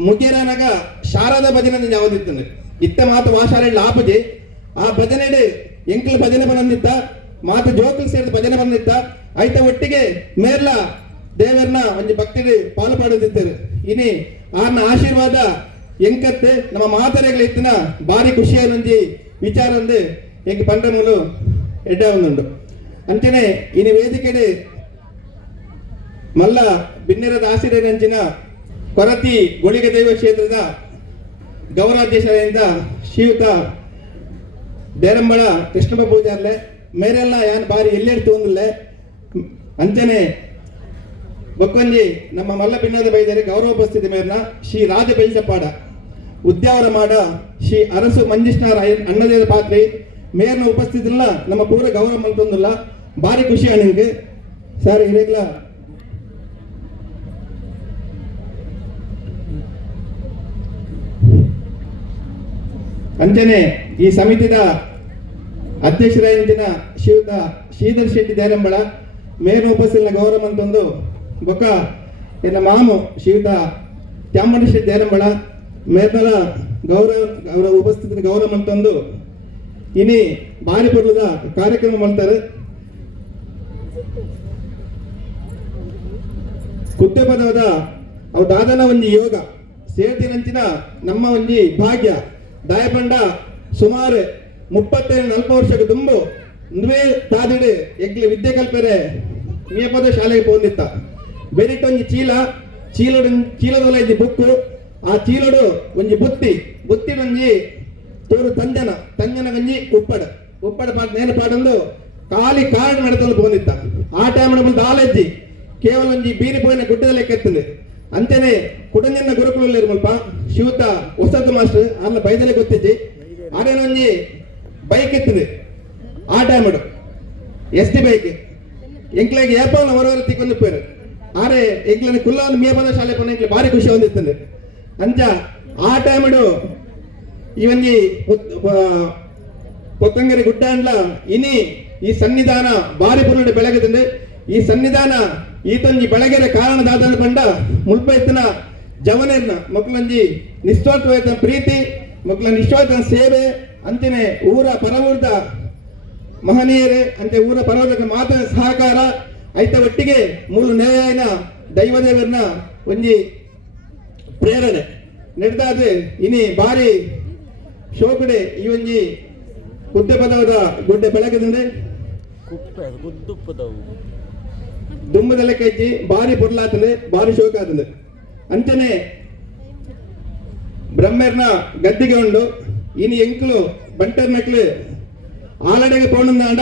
ಮುಗಿಯರಾನಾಗ ಶಾರದಾ ಭಜನೆ ಯಾವ್ದಿರ್ತದೆ ಇತ್ತ ಮಾತು ಆ ಶಾಲೆ ಆಪಜಿ ಆ ಭಜನೆಡೆ ಎಂಕಲ್ ಭಜನೆ ಬಂದಿತ್ತ ಮಾತು ಜೋಕಲ್ ಸೇರಿದ ಭಜನೆ ಬಂದಿತ್ತ ಐತ ಒಟ್ಟಿಗೆ ಮೇರ್ಲ ದೇವರನ್ನ ಒಂದು ಭಕ್ತಿಗೆ ಪಾಲು ಪಾಡೋದಿದ್ದಾರೆ. ಇನಿ ಆರ್ನ ಆಶೀರ್ವಾದ ಎಂಕತ್ತೆ ನಮ್ಮ ಮಾತರೆಗಳ ಇತ್ತಿನ ಭಾರಿ ಖುಷಿಯಾದ ವಿಚಾರ ಒಂದು ಎಂಕ ಪಂಡ್ರ ಮೂಲು ಎಡ್ಡ ಒಂದುಂಡು ಅಂಚನೆ ಇನಿ ವೇದಿಕೆಡೆ ಮಲ್ಲ ಬಿನ್ನೆರದ ಆಶೀರ್ವಾದಂಚಿನ ಕೊರತಿ ಗುಳಿಗ ದೇವ ಕ್ಷೇತ್ರದ ಗೌರಾಧ್ಯಕ್ಷರಿಂದ ಶ್ರೀಯುತ ದೇರಂಬಳ ಕೃಷ್ಣಪ್ಪ ಪೂಜಾರ್ಲೆ ಮೇರೆಲ್ಲ ಯಾನ್ ಬಾರಿ ಎಲ್ಲೆಡ್ತು ಒಂದಿಲ್ಲ ಅಂಚನೆ ಬೊಕ್ಕೊಂಜಿ ನಮ್ಮ ಮಲ್ಲ ಪಿನ್ನದ ಬೈದರೆ ಗೌರವೋಪಸ್ಥಿತಿ ಮೇರ್ನ ಶ್ರೀ ರಾಜ ಬೆಲ್ಚಪ್ಪಾಡ ಉದ್ಯಾವರ ಮಾಡ ಶ್ರೀ ಅರಸು ಮಂಜಿಷ್ಣಾರ ಅಣ್ಣದೇವ ಪಾತ್ರಿ ಮೇರ್ನ ಉಪಸ್ಥಿತಿಲ್ಲ ನಮ್ಮ ಪೂರ ಗೌರವ ಮಲ್ತೊಂದಿಲ್ಲ ಭಾರಿ ಖುಷಿ ನಿಮ್ಗೆ ಸರ್ ಇರೇಗ್ಲ ಅಂಚನೆ ಈ ಸಮಿತಿದ ಅಧ್ಯಕ್ಷರಾಗಿನ ಶ್ರೀಯುತ ಶ್ರೀಧರ್ ಶೆಟ್ಟಿ ದೇರಂಬಳ ಮೇರ್ನ ಉಪಸ್ಥಿತಿನ ಗೌರವ ಮಂತೊಂದು ಬೊಕ್ಕ ಎನ್ನ ಮಾಮು ಶ್ರೀಯುತ ತ್ಯಾಮಂಡ ಶೆಟ್ಟಿ ದೇರಂಬಳ ಮೇರ್ನಲ ಗೌರವ ಅವರ ಉಪಸ್ಥಿತಿ ಗೌರವ ಮಂತಂದು ಇನಿ ಬಾರಿ ಪೊರ್ಲದ ಕಾರ್ಯಕ್ರಮ ಮಾಡ್ತಾರೆ. ಕುತ್ತೆ ಪದವದ ಅವು ದಾದನ ಒಂಜಿ ಯೋಗ ಸೇರ್ತಿನಂಚಿನ ನಮ್ಮ ಒಂಜಿ ಭಾಗ್ಯ ದಾಯಪಂಡ ಸುಮಾರು 35-40 ವರ್ಷಕ್ಕೆ ತುಂಬು ನುವೆ ತಾದಿಡು ಎಗ್ಲಿ ವಿದ್ಯೆ ಕಲ್ಪರೆ ಮಿಯಪದ ಶಾಲೆಗೆ ಪೋಂದಿತ್ತ ಬೆರಿಟ್ ಒಂಜಿ ಚೀಲದೊಲ ಇಜ್ಜಿ ಬುಕ್ಕು ಆ ಚೀಲಡು ಒಂಜಿ ಬುತ್ತಿನೊಂಜಿ ತೋರು ತಂಜನ ಗಂಜಿ ಉಪ್ಪಡ ಪಾಠ ನೇನು ಪಾಡಂದು ಖಾಲಿ ಕಾರ್ಡ್ ನಡೆತಲು ಪೋಂದಿತ್ತ ಆ ಟೈಮ್ ಬಂದು ಆಲಜ್ಜಿ ಕೇವಲ ಒಂಜಿ ಬೀರಿ ಪೋಯಿನ ಗುಡ್ಡದಲ್ಲಿ ಕೆತ್ತಂದು ಅಂಚನೆ ಕುಡಂಜನ್ನ ಗುರುಕುಲ ಮುಲ್ಪ ಶಿವತ ಹೊಸದು ಮಾಸ್ಟರ್ ಅಲ್ಲ ಬೈದಲೆ ಗೊತ್ತಿಜ್ಜಿ ಅದೇನೊಂಜಿ ಬೈಕ್ ಎತ್ತದೆ ಆ ಟೈಮ್ ಎಸ್ ಟಿ ಬೈಕ್ ಎಂಕ್ಲೆಗೆ ಏಪವನ್ನ ಹೊರವರ ತಿಕ್ಕೊಂಡು ಪೇರು ಆರೆ ಎಂಕ್ಲನ ಕುಲ್ಲ ಒಂದು ಮೇಪದ ಶಾಲೆ ಪೋನ ಎಂಕ್ಲೆ ಭಾರಿ ಖುಷಿ ಹೊಂದಿರ್ತದೆ ಅಂಚ ಆ ಟೈಮಡು ಇವನ್ನಿ ಪೊತ್ತಂಗರಿ ಗುಡ್ಡ ಅಂಡ್ಲ ಇನಿ ಈ ಸನ್ನಿಧಾನ ಭಾರಿ ಪುರುಡು ಬೆಳಗದಂಡೆ ಈ ಸನ್ನಿಧಾನ ಈತಂಜಿ ಬೆಳಗೆರೆ ಕಾರಣದಾದ ಪಂಡ ಮುಲ್ಪ ಎತ್ತನ ಜವನೇರ್ನ ಮಕ್ಕಳಂಜಿ ನಿಸ್ವಾರ್ಥವಾದ ಪ್ರೀತಿ ಮಕ್ಕಳ ನಿಸ್ವಾರ್ಥ ಸೇವೆ ಅಂತೆನೆ ಊರ ಪರವೂರ್ದ ಮಹನೀಯರೇ ಅಂತೆ ಊರ ಪರವೂರ್ದ ಮಾತ ಸಹಕಾರ ಐತ ಒಟ್ಟಿಗೆ ಮೂಲ ನ್ಯಾಯನ ದೈವದೇವರನ್ನ ಒಂಜಿ ಪ್ರೇರಣೆ ನಡೆದಾದ ಇನಿ ಬಾರಿ ಶೋಕಡೆ ಈ ಒಂಜಿ ಗುಡ್ಡೆ ಪದವಾದ ಗುಡ್ಡೆ ಬೆಳಗದಂಡೆ ದುಂಬದೆಲ್ಲ ಕೈಜಿ ಬಾರಿ ಪೊರ್ಲಾತಂದೆ ಬಾರಿ ಶೋಕ ಆತಂದೆ ಅಂಚನೆ ಬ್ರಹ್ಮೇರ್ನ ಗದ್ದಿಗೆ ಉಂಡು ಇನಿ ಎಂಕ್ಲು ಬಂಟರ್ ನಕ್ಲು ಆಲಡೆಗೆ ಪೋಣಂದಾಂಡ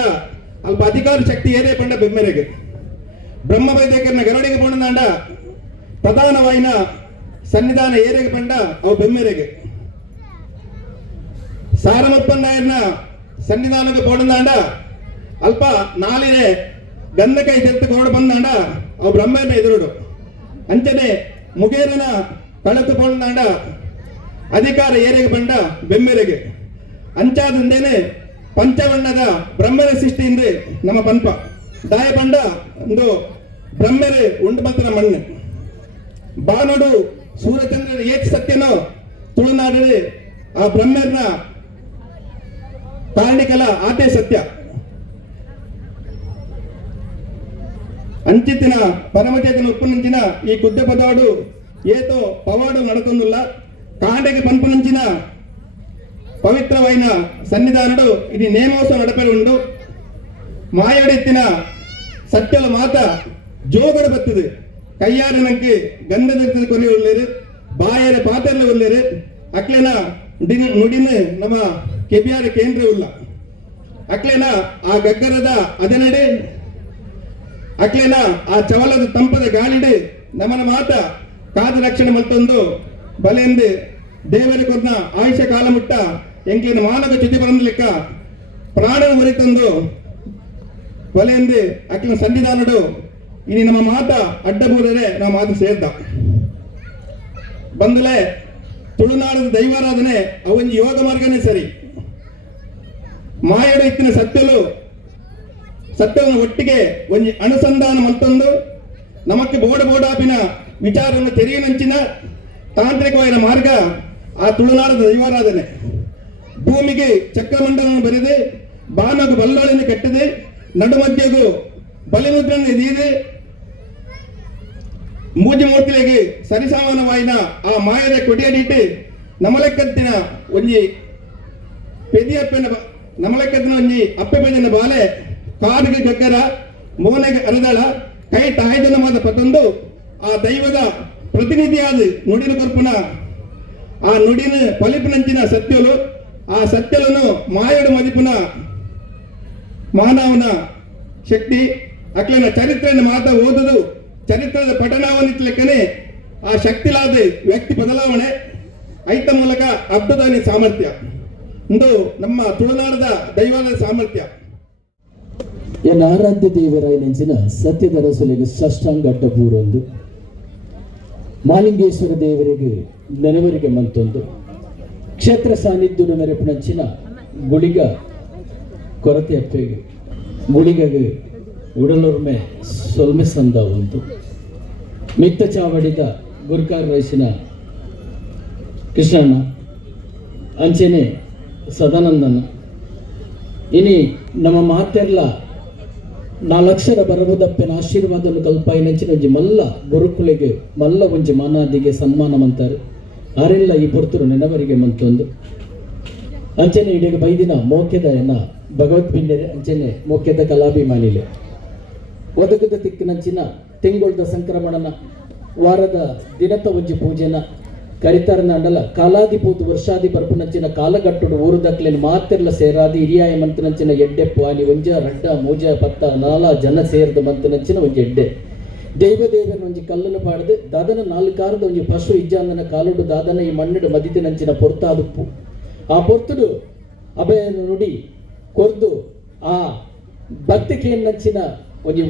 ಅಲ್ಪ ಅಧಿಕಾರ ಶಕ್ತಿ ಏರೇ ಪಂಡ ಬೆಮ್ಮೆರೆಗೆ ಬ್ರಹ್ಮ ವೈದ್ಯಕರನ ಗರಡಿಗೆ ಪೋಣಂದಾಂಡ ಪ್ರಧಾನವಾಯಿನ ಸನ್ನಿಧಾನ ಏರೆಗೆ ಪಂಡ ಅವು ಬೆಮ್ಮೆರೆಗೆ ಸಾರಮಪ್ಪನಾಯರ್ನ ಸನ್ನಿಧಾನಕ್ಕೆ ಪೋಣಂದಾಂಡ ಅಲ್ಪ ನಾಲಿನೆ ಗಂಧಕೈ ತೆತ್ತು ಕೊರಡು ಬಂದಾಂಡ ಅವು ಬ್ರಹ್ಮೇರ್ನ ಎದುರುಡು ಅಂಚನೆ ಮುಗೇರನ ಕಳಕು ಪೋಣಂದಾಂಡ ಅಧಿಕಾರ ಏರೆಗೆ ಬಂಡ ಬೆಮ್ಮೆರೆಗೆ ಅಂಚಾದಂದೇನೆ ಪಂಚವಣ್ಣದ ಬ್ರಹ್ಮರ ಸೃಷ್ಟಿಯಿಂದ ನಮ್ಮ ಪಂಪ ದಾಯ ಪಂಡ ಒಂದು ಬ್ರಹ್ಮರೆ ಉಂಡು ಬಂತನ ಮಣ್ಣು ಬಾನೋಡು ಸೂರ್ಯಚಂದ್ರನ ಏಕ್ ಸತ್ಯನೋ ತುಳುನಾಡರೆ ಆ ಬ್ರಹ್ಮರ್ನ ಕಾರಣಿಕಲ ಆತೆ ಸತ್ಯ ಅಂಚಿತ್ತಿನ ಪರಮಚೇತನ ಉಪ್ಪುನಂಚಿನ ಈ ಕುದ್ದೆ ಪದವಾಡು ಏತೋ ಪವಾಡು ನಡತೊಂದುಲ್ಲ ಕಾಂಡೆಗೆ ಪಂಪುನಂಚಿನ ಪವಿತ್ರವಾಯಿನ ಸನ್ನಿಧಾನಡು ಇದು ನೇಮೋತ್ಸವ ನಡಪಲು ಉಂಡು ಮಾಯಡೆತ್ತಿನ ಸತ್ಯಲ ಮಾತ ಜೋಗಡ ಬತ್ತದು ಕೈಯಾರನಕ್ಕೆ ಗಂಧದ ಕೊನೆ ಉಳ್ಳೇರು ಬಾಯರ ಪಾತ್ರೆಲ್ಲ ಉಳ್ಳೇರು ಅಕ್ಲೆನ ನುಡಿನ ನಮ್ಮ ಕೆಬಿಯಾರ ಕೇಂದ್ರ ಉಲ್ಲ ಅಕ್ಲೆನ ಆ ಗಗ್ಗರದ ಅದನಡೆ ಅಕ್ಲೆನ ಆ ಚವಲದ ತಂಪದ ಗಾಳಿಡೆ ನಮ್ಮನ ಮಾತ ಕಾದ ರಕ್ಷಣೆ ಮತ್ತೊಂದು ಬಲೆಂದು ದೇವರ ಕೊರ್ನ ಆಯುಷ್ಯ ಕಾಲ ಮುಟ್ಟ ಎಂಕ್ಲಿನ ಮಾನಕ ಚ್ಯುತಿ ಬರಂದ ಲೆಕ್ಕ ಪ್ರಾಣ ಮರಿತಂದು ಬಲೆಂದು ಅಕ್ಲಿನ ಸನ್ನಿಧಾನಡು ಇನಿ ನಮ್ಮ ಮಾತ ಅಡ್ಡಬೂರರೆ ನಮ್ಮ ಮಾತು ಸೇರ್ದ ಬಂದಲೆ ತುಳುನಾಡದ ದೈವಾರಾಧನೆ ಅವೊಂದು ಯೋಗ ಮಾರ್ಗನೇ ಸರಿ ಮಾಯಡು ಇತ್ತಿನ ಸತ್ಯವನ್ನು ಒಟ್ಟಿಗೆ ಒಂದು ಅನುಸಂಧಾನ ಮತ್ತೊಂದು ನಮಕ್ಕೆ ಬೋಡಾಪಿನ ವಿಚಾರವನ್ನು ತೆರೆಯನಂಚಿನ ತಾಂತ್ರಿಕವಾದ ಮಾರ್ಗ ಆ ತುಳುನಾಡದ ದೈವಾರಾಧನೆ ಭೂಮಿಗೆ ಚಕ್ರಮಂಡಲವನ್ನು ಬರೆದು ಬಾನಗು ಬಲ್ಲಾಳಿನ ಕಟ್ಟಿದೆ ನಡುಮಧ್ಯಗೂ ಬಲಿಮುದ್ರನ್ನು ಎದಿದೆ ಮೂರ್ತಿಗಳಿಗೆ ಸರಿಸಮಾನವಾಯಿನ ಆ ಮಾಯದ ಕೊಡಿಯಡಿಟ್ಟು ನಮಲೆಕ್ಕತ್ತಿನ ಒಂಜಿ ಪೆದಿಯಪ್ಪನ ನಮಲೆಕ್ಕತ್ತಿನ ಒಂಜಿ ಅಪ್ಪೆ ಪೆದಿನ ಬಾಲೆ ಕಾಡಿಗೆ ಗಗ್ಗರ ಮೋನೆಗೆ ಅರದಳ ಕೈ ತಾಯ್ದನವಾದ ಪತೊಂದು ಆ ದೈವದ ಪ್ರತಿನಿಧಿಯಾದ ನುಡಿನ ಕೊರ್ಪುನ ಆ ನುಡಿನ ಪಲಿಪಿನಂಚಿನ ಸತ್ಯಲು ಆ ಸತ್ಯలను ಮಾಯಡು ಮದಿಪುನ ಮಾನವನ ಶಕ್ತಿ ಅಕ್ಲನ ಚರಿತ್ರೆಯನ್ನು ಮಾತಾ ಓದುದು ಚರಿತ್ರದ ಪಠಣವನ್ನಿತ್ ಲೆಕ್ಕನೆ ಆ ಶಕ್ತಿಲಾದ ವ್ಯಕ್ತಿ ಬದಲಾವಣೆ ಐತ ಮೂಲಕ ಅಬ್ದದಾನಿ ಸಾಮರ್ಥ್ಯ ಒಂದು ನಮ್ಮ ತುಳುನಾಡದ ದೈವದ ಸಾಮರ್ಥ್ಯ ಎನ್ನ ಆರಾಧ್ಯ ದೇವರಾಯ ನೆಂಚಿನ ಸತ್ಯದ ರಸುಲಿಗೆ ಸಾಷ್ಟಾಂಗ ಅಡ್ಡಬೂರೊಂದು ಮಾಲಿಂಗೇಶ್ವರ ದೇವರಿಗೆ ನೆನವರಿಗೆ ಮಂತೊಂದು ಕ್ಷೇತ್ರ ಸಾನ್ನಿಧ್ಯ ಮೆರಪಿನಂಚಿನ ಗುಳಿಗ ಕೊರತೆ ಅಪ್ಪೆಗೆ ಗುಳಿಗಗೆ ಉಡಲೊರ್ಮೆ ಸೊಲ್ಮೆ ಸಂದ ಒಂದು ಮಿತ್ತ ಚಾವಡಿದ ಗುರ್ಕಾರ್ ರೈಸಿನ ಕೃಷ್ಣಣ್ಣ ಅಂಚೆನೆ ಸದಾನಂದನ ಇನಿ ನಮ್ಮ ಮಾತೆರ್ಲ 4 ಅಕ್ಷರ ಬರಬಹುದಪ್ಪನ ಆಶೀರ್ವಾದವನ್ನು ಕಲ್ಪಾಯಿನಂಚಿನ ಒಂಜಿ ಮಲ್ಲ ಗುರುಕುಲಿಗೆ ಮಲ್ಲ ಒಂಜಿ ಮಾನಾದಿಗೆ ಸನ್ಮಾನ ಮಂತಾರೆ ಆರೆಲ್ಲ ಈ ಪೊರ್ತರು ನೆನವರಿಗೆ ಮಂತೊಂದು ಅಂಚನೆ ಇಡೀಗ ಬೈದಿನ ಮೋಕ್ಯದ ಎನ್ನ ಭಗವತ್ ಪಿಂಡರೆ ಅಂಚನೆ ಮೋಕ್ಯದ ಕಲಾಭಿಮಾನಿಲೆ ಒದಗದ ತಿಕ್ಕಿನಂಚಿನ ತಿಂಗೊಳ್ದ ಸಂಕ್ರಮಣನ ವಾರದ ದಿನತ ಒಂಜಿ ಪೂಜೆನ ಕರಿತಾರನ ಅಂಡಲ ಕಾಲಾದಿಪೂತು ವರ್ಷಾದಿ ಬರ್ಪುನಂಚಿನ ಕಾಲಗಟ್ಟುಡು ಊರುದಕ್ಲೆನ್ ಮಾತೆರ್ಲ ಸೇರಾದಿ ಹಿರಿಯಾಯ ಮಂತನಂಚಿನ ಎಡ್ಡೆ ಪಾಲಿ ಒಂಜ ರಡ್ಡ ಮೂಜ ಪತ್ತ ನಾಲ ಜನ ಸೇರ್ದ ಮಂತನಂಚಿನ ಒಂಜಿ ಎಡ್ಡೆ ದೈವದೇವನ ಒಂಜಿ ಕಲ್ಲನ್ನು ಪಾಡದೆ ದಾದನ 4 ಕಾರದ ಒಂಜಿ ಪಶು ಇಜ್ಜಾಂದನ ಕಾಲುಡು ದಾದನ ಈ ಮಣ್ಣಿಡು ಮದಿತಿನಂಚಿನ ಪೊರ್ತಾದುಪ್ಪು ಆ ಪೊರ್ತುಡು ಅಭಯನ ನುಡಿ ಕೊರ್ದು ಆ ಭಕ್ತಿಕೆಯನ್ನಂಚಿನ ಒಂಜಿ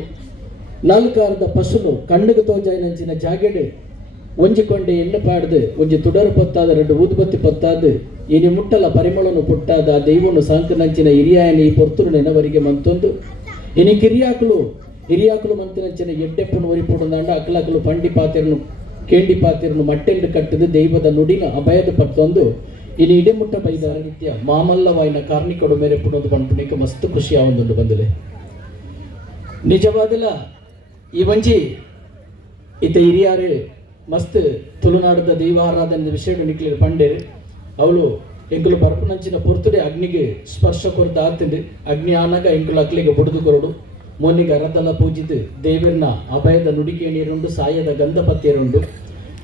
ನಾಲ್ಕಾರದ ಪಶುಲು ಕಣ್ಣಿಗೆ ತೋಜಾಯಿನಂಚಿನ ಜಾಗೆಡು ಒಂಜಿಕೊಂಡೆ ಎಣ್ಣೆ ಪಾಡ್ದು ಒಂಜಿ ತುಡರು ಪೊತ್ತಾದ ಎರಡು ಊದುಬತ್ತಿ ಪೊತ್ತಾದು ಇನಿ ಮುಟ್ಟಲ ಪರಿಮಳನು ಪುಟ್ಟಾದ ಆ ದೈವನು ಸಾಂಕನಂಚಿನ ಹಿರಿಯಾಯನ ಈ ಪೊರ್ತುರು ನೆನವರಿಗೆ ಮಂತೊಂದು ಇನಿ ಹಿರಿಯಾಕುಲು ಮಂತಿನಂಚಿನ ಎಡ್ಡೆಪ್ಪನು ಒರಿಪುಡುಂದಾಂಡ ಅಕ್ಕಲಕ್ಕಲು ಪಂಡಿ ಪಾತಿರನು ಕೇಂಡಿ ಪಾತಿರನು ಮಟ್ಟೆಲ್ಡು ಕಟ್ಟದು ದೈವದ ನುಡಿನ ಅಭಯದ ಪತ್ತೊಂದು ಇನಿ ಇಡೆಮುಟ್ಟ ಬೈದಾರ ನಿತ್ಯ ಮಾಮಲ್ಲವಾಯಿನ ಕಾರ್ಣಿಕೊಡು ಮೇರೆ ಪುಣೋದು ಪಂಪುಣಿಕ ಮಸ್ತ್ ಖುಷಿ ಆವೊಂದುಂಡು ಬಂದಲೆ ನಿಜವಾದಲ ಈ ಒಂಜಿ ಇತ ಹಿರಿಯಾರು ಮಸ್ತ್ ತುಳುನಾಡದ ದೈವಾರಾಧನೆ ವಿಷಯ ನಿಕ್ಲಿರು ಪಂಡೇರು ಅವಳು ಎಂಕುಲು ಬರ್ಪುನಂಚಿನ ಪೊರ್ತುಡೆ ಅಗ್ನಿಗೆ ಸ್ಪರ್ಶ ಕೊರತ ಆತಂಡು ಅಗ್ನಿ ಆನಾಗ ಎಂಕುಲು ಅಕ್ಲಿಗೆ ಬುಡುದು ಕೊರಡು ಮೊನ್ನಿಗೆ ಅರದಲ ಪೂಜಿದು ದೇವರನ್ನ ಅಭಯದ ನುಡಿಕೇಣಿರುಂಡು ಸಾಯದ ಗಂಧ ಪತ್ಯರುಂಡು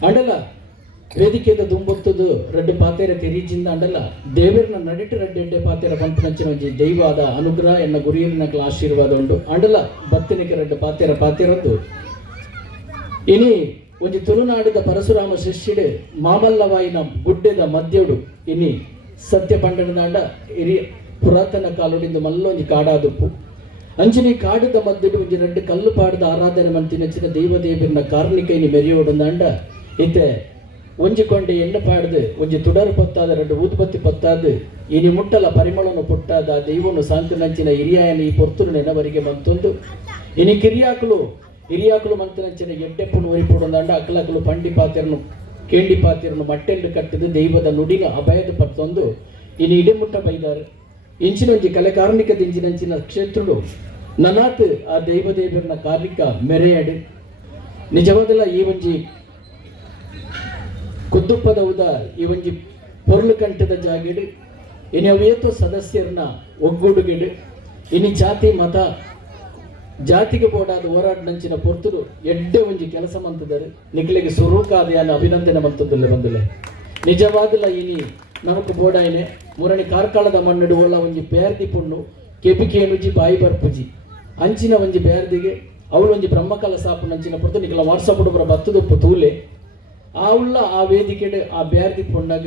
ಅಂಡಲ ವೇದಿಕೆದ ದುಂಬೊತ್ತದು ರೆಡ್ಡು ಪಾತೆರ ತೆರೀಜಿಂದ ಅಂಡಲ ದೇವರನ್ನ ನಡಿಟು ರೆಡ್ಡೆ ಪಾತೆರ ಪಂಪನಂಚಿನ ಒಂಜಿ ದೈವಾದ ಅನುಗ್ರಹ ಎನ್ನ ಗುರಿಯರಿನಕ್ಲ ಆಶೀರ್ವಾದ ಉಂಡು ಅಂಡಲ ಬತ್ತನಿಗೆ ರೆಡ್ಡು ಪಾತೆರದ್ದು ಇನಿ ಒಂಜಿ ತುಳುನಾಡದ ಪರಶುರಾಮ ಶಿಷ್ಯುಡು ಮಾಮಲ್ಲವಾಯಿನ ಗುಡ್ಡೆದ ಮದ್ಯಡು ಇನಿ ಸತ್ಯ ಪಂಡನಾಂಡ ಹಿರಿಯ ಪುರಾತನ ಕಾಲುಡಿಂದ ಮಲ್ಲೊಂಜಿ ಕಾಡಾದುಪ್ಪು ಅಂಚಿನಿ ಕಾಡದ ಮದ್ಯಡು ಒಂಜಿ ರೆಡ್ಡು ಕಲ್ಲು ಪಾಡದ ಆರಾಧನೆ ಮಂತಿನಚ್ಚಿನ ದೇವದೇವರನ್ನ ಕಾರ್ಣಿಕ ಇನಿ ಮೆರಿಯೋಡಂದಾಂಡ ಇತ್ತೆ ಒಂಜಿಕೊಂಡೆ ಎಣ್ಣೆ ಪಾಡ್ದು ಒಂಜಿ ತುಡರು ಪೊತ್ತಾದ ರೆಡ್ಡು ಊದುಬತ್ತಿ ಪೊತ್ತಾದು ಇನಿ ಮುಟ್ಟಲ ಪರಿಮಳನು ಪುಟ್ಟಾದ ಆ ದೈವನು ಸಾಂಕನಂಚಿನ ಹಿರಿಯಾಯನ ಈ ಪೊರ್ತುರು ನೆನವರಿಗೆ ಮಂತೊಂದು ಇನಿ ಹಿರಿಯಾಕುಲು ಮಂತನಂಚಿನ ಎಡ್ಡೆಪ್ಪನು ಒರಿಪುಡುಂದಾಂಡ ಅಕ್ಕಲಕ್ಕಲು ಪಂಡಿ ಪಾತಿರನು ಕೇಂಡಿ ಪಾತಿರನು ಮಟ್ಟೆಲ್ಡು ಕಟ್ಟಿದು ದೈವದ ನುಡಿನ ಅಭಯದ ಪತ್ತೊಂದು ಇನಿ ಇಡೆಮುಟ್ಟ ಬೈದಾರು ಇಂಚಿನೊಂಜಿ ಕಲೆ ಕಾರ್ಣಿಕದಿಂಚಿನಂಚಿನ ಕ್ಷೇತ್ರುಡು ನನಾತ್ ಆ ದೈವದೇವರನ ಕಾರ್ಣಿಕ ಮೆರೆಯಡು ನಿಜವಾದಲ್ಲ ಈ ಒಂಜಿ ಕುದ್ದುಪ್ಪದ ಉದ ಈ ಒಂಜಿ ಪೊರ್ಲು ಕಂಠದ ಜಾಗಿಡು ಇನಿ ಅವೇತೋ ಸದಸ್ಯರನ್ನ ಒಗ್ಗೂಡುಗೆಡು ಇನಿ ಜಾತಿ ಮತ ಜಾತಿಗೆ ಬೋಡಾದ ಹೋರಾಟನಂಚಿನ ಪೊರ್ತುಡು ಎಡ್ಡೆ ಒಂಜಿ ಕೆಲಸ ಮಂತದರು ನಿಕ್ಲೆಗೆ ಸುರೂಕಾದಯಾನ ಅಭಿನಂದನೆ ಮಂತದಲ್ಲೇ ಬಂದಲೆ ನಿಜವಾದಲ್ಲ ಇನಿ ನಮಕ್ ಬೋಡಾಯಿನೆ ಮುರಣಿ ಕಾರ್ಕಳದ ಮಣ್ಣಡು ಓಲ ಒಂಜಿ ಬೇರ್ದಿ ಪುಣ್ಣು ಕೆಪಿಕೇನುಜಿ ಬಾಯಿ ಬರ್ಪುಜಿ ಅಂಚಿನ ಒಂಜಿ ಬೇರ್ದಿಗೆ ಅವಳು ಒಂಜಿ ಬ್ರಹ್ಮಕಲ ಸಾಪು ನಂಚಿನ ಪೊರ್ತು ನಿಕ್ಲ ವಾಟ್ಸಪ್ ಬರ ಬತ್ತದೊಪ್ಪು ತೂಲೆ ಆ ಉಳ್ಳ ಆ ವೇದಿಕೆಡು ಆ ಬೇರ್ದಿ ಪುಣ್ಣಾಗ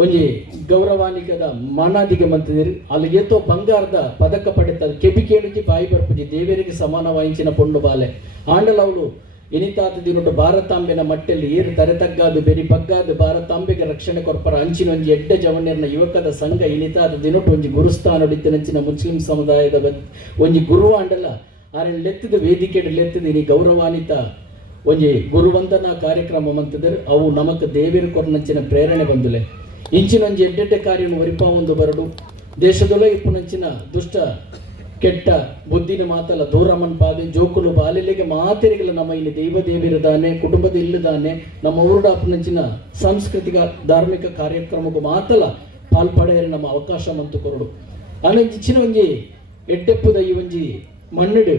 ಒಂಜಿ ಗೌರವಾನಿಕದ ಮಾನಾದಿಗೆ ಮಂತಿದಿರು ಅಲ್ಲಿ ಏತೋ ಬಂಗಾರದ ಪದಕ ಪಡೆತದು ಕೆಪಿಕೇನುಜಿ ಬಾಯಿ ಬರ್ಪುಜಿ ದೇವರಿಗೆ ಸಮಾನ ವಾಯಿಂಚಿನ ಪೊಣ್ಣು ಬಾಲೆ ಆಂಡಲ ಅವಳು ಎನಿತಾತ ದಿನೊಟ್ಟು ಭಾರತಾಂಬೆನ ಮಟ್ಟಲ್ಲಿ ಏರು ತರೆತಗ್ಗಾದು ಬೆರಿ ಬಗ್ಗಾದು ಭಾರತಾಂಬೆಗೆ ರಕ್ಷಣೆ ಕೊರ್ಪರ ಅಂಚಿನೊಂಜಿ ಎಡ್ಡೆ ಜವಣ್ಯರ್ನ ಯುವಕದ ಸಂಘ ಎನಿತಾದ ದಿನೊಟ್ಟು ಒಂಜಿ ಗುರುಸ್ಥಾನ ಹೊಡಿತಿನಂಚಿನ ಮುಸ್ಲಿಂ ಸಮುದಾಯದ ಒಂಜಿ ಗುರು ಆಂಡಲ ಆರೆನ್ ಲೆತ್ತದ ವೇದಿಕೆಡು ಲೆತ್ತದ ಇನಿ ಗೌರವಾನ್ವಿತ ಒಂಜಿ ಗುರುವಂದನಾ ಕಾರ್ಯಕ್ರಮ ಮಂತಿದರು ಅವು ನಮಕ್ ದೇವೇರು ಕೊರ್ನಂಚಿನ ಪ್ರೇರಣೆ ಬಂದುಲೆ ಇಂಚಿನೊಂಜಿ ಎಡ್ಡೆಡ್ಡೆ ಕಾರ್ಯನು ಒರಿಪಾ ಒಂದು ಬರಡು ದೇಶದೊಳಗೆ ಇಪ್ಪುನಂಚಿನ ದುಷ್ಟ ಕೆಟ್ಟ ಬುದ್ಧಿನ ಮಾತಲ್ಲ ದೂರಮನ್ ಪಾದೆ ಜೋಕುಲು ಬಾಲಿಲೆಗೆ ಮಾತೆರಿಗಲ ನಮ್ಮ ಇಲ್ಲಿ ದೈವದೇವಿರದಾನೆ ಕುಟುಂಬದ ಇಲ್ಲದಾನೆ ನಮ್ಮ ಊರುಡಾಪನಂಚಿನ ಸಾಂಸ್ಕೃತಿಕ ಧಾರ್ಮಿಕ ಕಾರ್ಯಕ್ರಮಕ್ಕೂ ಮಾತಲ್ಲ ಪಾಲ್ಪಡೆಯರೆ ನಮ್ಮ ಅವಕಾಶ ಮಂತು ಕೊರಡು ಅನಂಚಿನ ಒಂಜಿ ಎಡ್ಡೆಪ್ಪುದ ಈ ಒಂಜಿ ಮಣ್ಣುಡು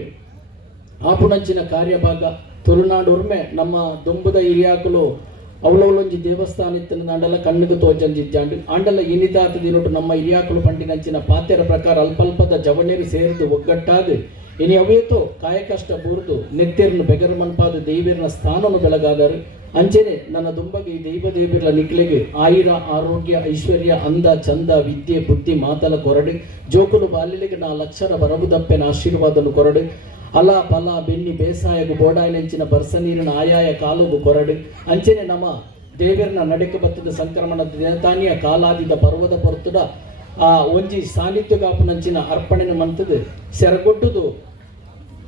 ಆಪುನಂಚಿನ ಕಾರ್ಯಭಾಗ ತುಳುನಾಡು ಉರ್ಮೆ ನಮ್ಮ ದೊಂಬುದ ಹಿರಿಯಾಕುಲು ಅವಳವಳೊಂಜಿ ದೇವಸ್ಥಾನ ಇತ್ತಿನ ಅಂಡಲ ಕಣ್ಣಿಗೆ ತೋಜಂಜಿಜ್ಜಾಂಡು ಅಂಡಲ ಇನಿತಾತ ದಿನೊಟ್ಟು ನಮ್ಮ ಹಿರಿಯಾಕುಲು ಪಂಡಿನಂಚಿನ ಪಾತ್ಯರ ಪ್ರಕಾರ ಅಲ್ಪಲ್ಪದ ಜವನೇರು ಸೇರಿದು ಒಗ್ಗಟ್ಟಾದು ಇನಿ ಅವೇತೋ ಕಾಯಕಷ್ಟ ಬೂರ್ದು ನೆತ್ತೆರ್ನು ಬೆಗರು ಮನ್ಪಾದ ದೈವೇರ್ನ ಸ್ಥಾನನು ಬೆಳಗಾದರು ಅಂಚೆನೆ ನನ್ನ ದುಂಬಗೆ ಈ ದೈವದೇವಿರ್ಲ ನಿಕ್ಲೆಗೆ ಆಯುರ ಆರೋಗ್ಯ ಐಶ್ವರ್ಯ ಅಂದ ಚಂದ ವಿದ್ಯೆ ಬುದ್ಧಿ ಮಾತಲ ಕೊರಡು ಜೋಕುಲು ಬಾಲ್ಯಲೆಗೆ 4 ಅಕ್ಷರ ಬರಬುದಪ್ಪೆನ ಆಶೀರ್ವಾದನು ಕೊರಡು ಅಲ ಫಲ ಬೆನ್ನಿ ಬೇಸಾಯಗು ಬೋಡಾಯಿನಂಚಿನ ಬರ್ಸ ನೀರಿನ ಆಯಾಯ ಕಾಲುಗು ಕೊರಡು ಅಂಚೆನೆ ನಮ್ಮ ದೇವರನ್ನ ನಡಕೆ ಬತ್ತದ ಸಂಕ್ರಮಣದ ದಿನತಾನಿಯ ಕಾಲಾದಿದ ಪರ್ವದ ಪೊರ್ತುಡ ಆ ಒಂಜಿ ಸಾನ್ನಿಧ್ಯಗಾಪುನಂಚಿನ ಅರ್ಪಣೆನ ಮಂತದು ಸೆರಗೊಟ್ಟುದು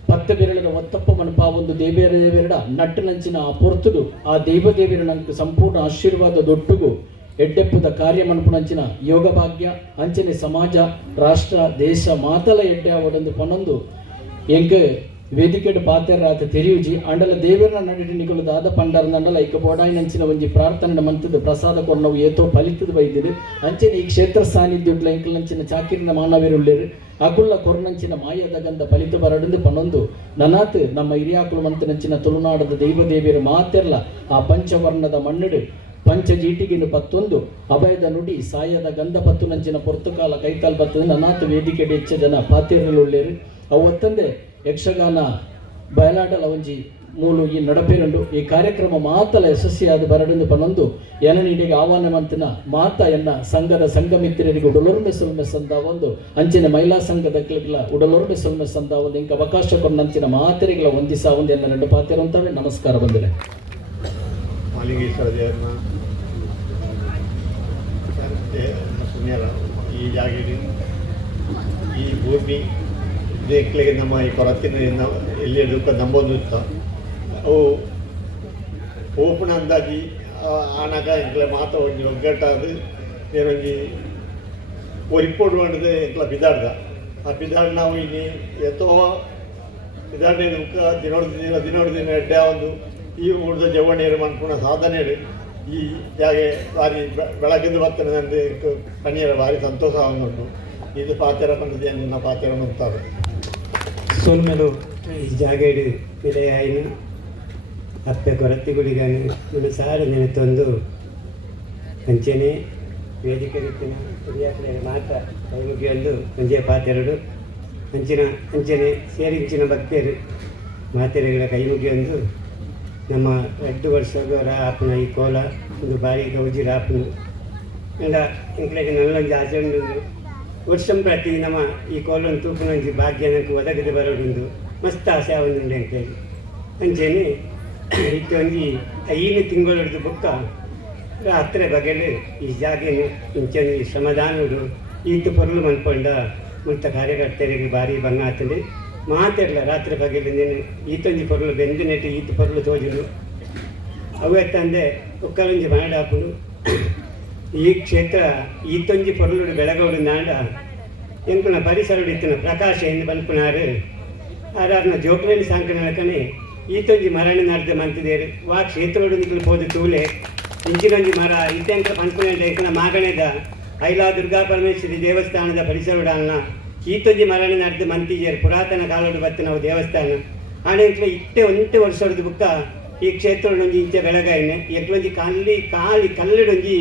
ಪತ್ತ ಬೆರಳಿನ ಒತ್ತಪ್ಪ ಮನಪಾ ಒಂದು ದೇವೇರಡ ನಟ್ಟನಂಚಿನ ಆ ಪೊರ್ತುಡು ಆ ದೈವದೇವಿರ ನಂಗೆ ಸಂಪೂರ್ಣ ಆಶೀರ್ವಾದ ದೊಟ್ಟುಗು ಎಡ್ಡೆಪ್ಪುದ ಕಾರ್ಯ ಮನಪುನಂಚಿನ ಯೋಗ ಭಾಗ್ಯ ಅಂಚನೆ ಸಮಾಜ ರಾಷ್ಟ್ರ ದೇಶ ಮಾತಲ ಎಡ್ಡೆ ಒಡೊಂದು ಪೊನೊಂದು ಎಂಕ ವೇದಿಕೆಡು ಪಾತೆರಾತ ತೆರಿಯುಜಿ ಅಂಡಲ ದೇವರನ್ನ ನಡಿಟಿ ನಿಗಲು ದಾದ ಪಂಡರ್ನಂಡಲ ಐಕ ಬೋಡಾಯಿನಂಚಿನ ಒಂಜಿ ಪ್ರಾರ್ಥನೆ ಮಂತದ ಪ್ರಸಾದ ಕೊರ್ನವು ಏತೋ ಫಲಿತದ ಬೈದಿರು ಅಂಚನೆ ಈ ಕ್ಷೇತ್ರ ಸಾನ್ನಿಧ್ಯುಡ್ಲ ಎಂಕಲ್ನಂಚಿನ ಚಾಕಿರಿನ ಮಾನವೀರುಳ್ಳೇರು ಅಕುಲ್ಲ ಕೊರ್ನಂಚಿನ ಮಾಯದ ಗಂಧ ಫಲಿತ ಬರಡಂದು ಪನೊಂದು ನನಾತ್ ನಮ್ಮ ಹಿರಿಯಾಕುಲು ಮಂತನಂಚಿನ ತುಳುನಾಡದ ದೈವದೇವಿಯರು ಮಾತೆರ್ಲ ಆ ಪಂಚವರ್ಣದ ಮಣ್ಣುಡು ಪಂಚ ಜೀಟಿಗಿನ ಪತ್ತೊಂದು ಅಭಯದ ನುಡಿ ಸಾಯದ ಗಂಧ ಪತ್ತು ನಂಚಿನ ಪೊರ್ತುಕಾಲ ಕೈಕಾಲ್ ಬತ್ತದ ನನಾತ್ ವೇದಿಕೆ ಹೆಚ್ಚ ಜನ ಪಾತಿರಲುಳ್ಳೇರು ಅವತ್ತಂದೆ ಯಕ್ಷಗಾನ ಬಯಲಾಟಲ ಒಂಜಿ ಮೂಲು ಈ ನಡಪೇರುಂಡು ಈ ಕಾರ್ಯಕ್ರಮ ಮಾತಲ ಯಶಸ್ವಿಯಾದ ಬರಡೆಂದು ಪನ್ನೊಂದು ಎನನೀಡಿಗೆ ಆಹ್ವಾನ ಮಂತಿನ ಮಾತ ಎನ್ನ ಸಂಘದ ಸಂಘಮಿತ್ರರಿಗೆ ಉಡಲೊರ್ಮೆ ಸೊಲ್ಮೆಸ್ ಅಂತ ಒಂದು ಅಂಚಿನ ಮಹಿಳಾ ಸಂಘದ ಕ್ಲಿಗ್ಲ ಉಡಲೊರ್ಮೆ ಸೊಲ್ಮೆಸ್ ಅಂತ ಒಂದು ಇಂಕ ಅವಕಾಶ ಕೊಂಡಂಚಿನ ಮಾತೆರೆಗಳ ಒಂದಿಸ ಒಂದು ಎಲ್ಲ ಎರಡು ಪಾತ್ರ ಅಂತವೆ. ನಮಸ್ಕಾರ ಬಂದಿದೆ. ಮಾಲಿಂಗೇಶ್ವರ ದೇವರನ್ನ ಪುಣ್ಯರ ಈ ಜಾಗದಲ್ಲಿ ಈ ಭೂಮಿ ದೇಕ್ಲಿಗೆ ನಮ್ಮ ಈ ಕೊರತಿನ ಎಲ್ಲಿ ದುಃಖ ನಂಬೋದು ಇತ್ತು ಅವು ಓಪನ್ ಅಂದಾಜಿ ಆನಾಗ ಎಂಕ್ಲ ಮಾತ ಒಂದು ಒಗ್ಗಟ್ಟಾದ ಏನೊಂದು ರಿಪೋರ್ಟ್ ಮಾಡಿದೆ ಎಂಕ್ಲ ಬಿದಾಡ್ದ ಆ ಬಿದಾಡ್ ನಾವು ಇಲ್ಲಿ ಎತ್ತೋ ಬಿದಾಡ್ನೆ ದುಃಖ ದಿನೋಡು ದಿನ ಎಡ್ಡೆ ಒಂದು ಈ ಉಳಿದ ಜವಣೀರು ಮಾಡ್ಕೊಂಡ ಸಾಧನೆ ಈ ಜಾಗೆ ಭಾರಿ ಬೆಳಗಿಂದು ಬರ್ತದೆ ಅಂದರೆ ಕಣ್ಣಿಯರ ಭಾರಿ ಸಂತೋಷ ಆಗುಂಟು. ಇದು ಪಾತ್ರ ಬಂದಿದೆ ನನ್ನ ಪಾತ್ರ ಅಂತಾರೆ ಸೋಲ್ಮೆಲು ಈ ಜಾಗೇಡು ವಿಲೆಯಾಯಿನ ಅಪ್ಪೆ ಕೊರತಿಗುಳಿಗಾನು ಇವಳು ಸಾರು ನೆನೆತೊಂದು ಅಂಚೆನೆ ವೇದಿಕೆ ರೀತಿನ ಹಿರಿಯಾಕಡೆ ಮಾತ್ರ ಕೈಮುಗಿಯೊಂದು ಅಂಚೆ ಪಾತೆರಡು ಅಂಚೆನೆ ಸೇರಿಂಚಿನ ಭಕ್ತರು ಮಾತೆರೆಗಳ ಕೈಮುಗಿಯೊಂದು ನಮ್ಮ 2 ವರ್ಷದವರ ಆಪನ ಈ ಕೋಲ ಒಂದು ಬಾರಿ ಗೌಜಿರ ಆಪನು ಎಲ್ಲ ಇಂಕ್ಲೆಗೆ ನಲ್ಲೊಂದು ಆಚರಣೆ ವರ್ಷಂ ಪ್ರತಿ ನಮ್ಮ ಈ ಕೋಲನ್ನು ತೂಪನೊಂಜಿ ಭಾಗ್ಯನಕ್ಕೆ ಒದಗದೆ ಬರೋದೊಂದು ಮಸ್ತ್ ಆಸೆ ಆವೊಂದುಂಡು ಎಂಕ್ಲೆಗೆ ಅಂಚೆನೆ ಇತ್ತೊಂಜಿ 5 ತಿಂಗಳದ್ದು ಬುಕ್ಕ ರಾತ್ರಿ ಬಗೆಲು ಈ ಜಾಗೆನು ಇಂಚೊಂದು ಶ್ರಮದಾನುಡು ಈತು ಪೊರ್ಲು ಮನ್ಪೊಂಡ ಮುಕ್ತ ಕಾರ್ಯಕರ್ತರಿಗೆ ಭಾರಿ ಭಂಗ ಆಗ್ತದೆ ಮಾತಿರಲ್ಲ ರಾತ್ರಿ ಬಗೆಲು ನೀನು ಈತೊಂಜಿ ಪೊರ್ಲು ಬೆಂದು ನೆಟ್ಟು ಈತು ಪೊರ್ಲು ತೋಜುಡು ಅವು ಎತ್ತಂದೆ ಒಕ್ಕಲೊಂಜಿ ಮಾಡಾಪುಡು ಈ ಕ್ಷೇತ್ರ ಈತೊಂಜಿ ಪೊರ್ಲುಡು ಬೆಳಗೋಡು ನಾಡ ಎಂಕುನ ಪರಿಸರಡು ಇತ್ತಿನ ಪ್ರಕಾಶ ಎಂದು ಬಲ್ಪುನಾರು ಆರಾರ್ನ ಜೋಕುಲೆಂಡು ಸಾಂಕನಕನೆ ಈತೊಂಜಿ ಮರಣ ನಡೆದ ಮಂತಿದೇರು ವಾ ಕ್ಷೇತ್ರಡು ನಿಕ್ಲು ಪೋದು ತೂಲೆ ಇಂಚಿನೊಂಜಿ ಮರ ಇತ್ತೆಂಕ ಪನ್ಪುನೆಂಟ ಎಂಕನ ಮಾಗಣೆದ ಐಲಾ ದುರ್ಗಾ ಪರಮೇಶ್ವರಿ ದೇವಸ್ಥಾನದ ಪರಿಸರಡನ್ನ ಈತೊಂಜಿ ಮರಣ ನಡೆದು ಮಂತಿಜೇರು ಪುರಾತನ ಕಾಲೋಡು ಬತ್ತು ನಾವು ದೇವಸ್ಥಾನ ಆಣೆಂಕ್ಲೆ ಇತ್ತೆ ಒಂಟೆ ವರ್ಷದ ಬುಕ್ಕ ಈ ಕ್ಷೇತ್ರಡೊಂಜಿ ಇಂಚೆ ಬೆಳಗಾಯಿನೆ ಎಂಕ್ಲೊಂಜಿ ಕಾಲಿ ಕಲ್ಲಡೊಂಜಿ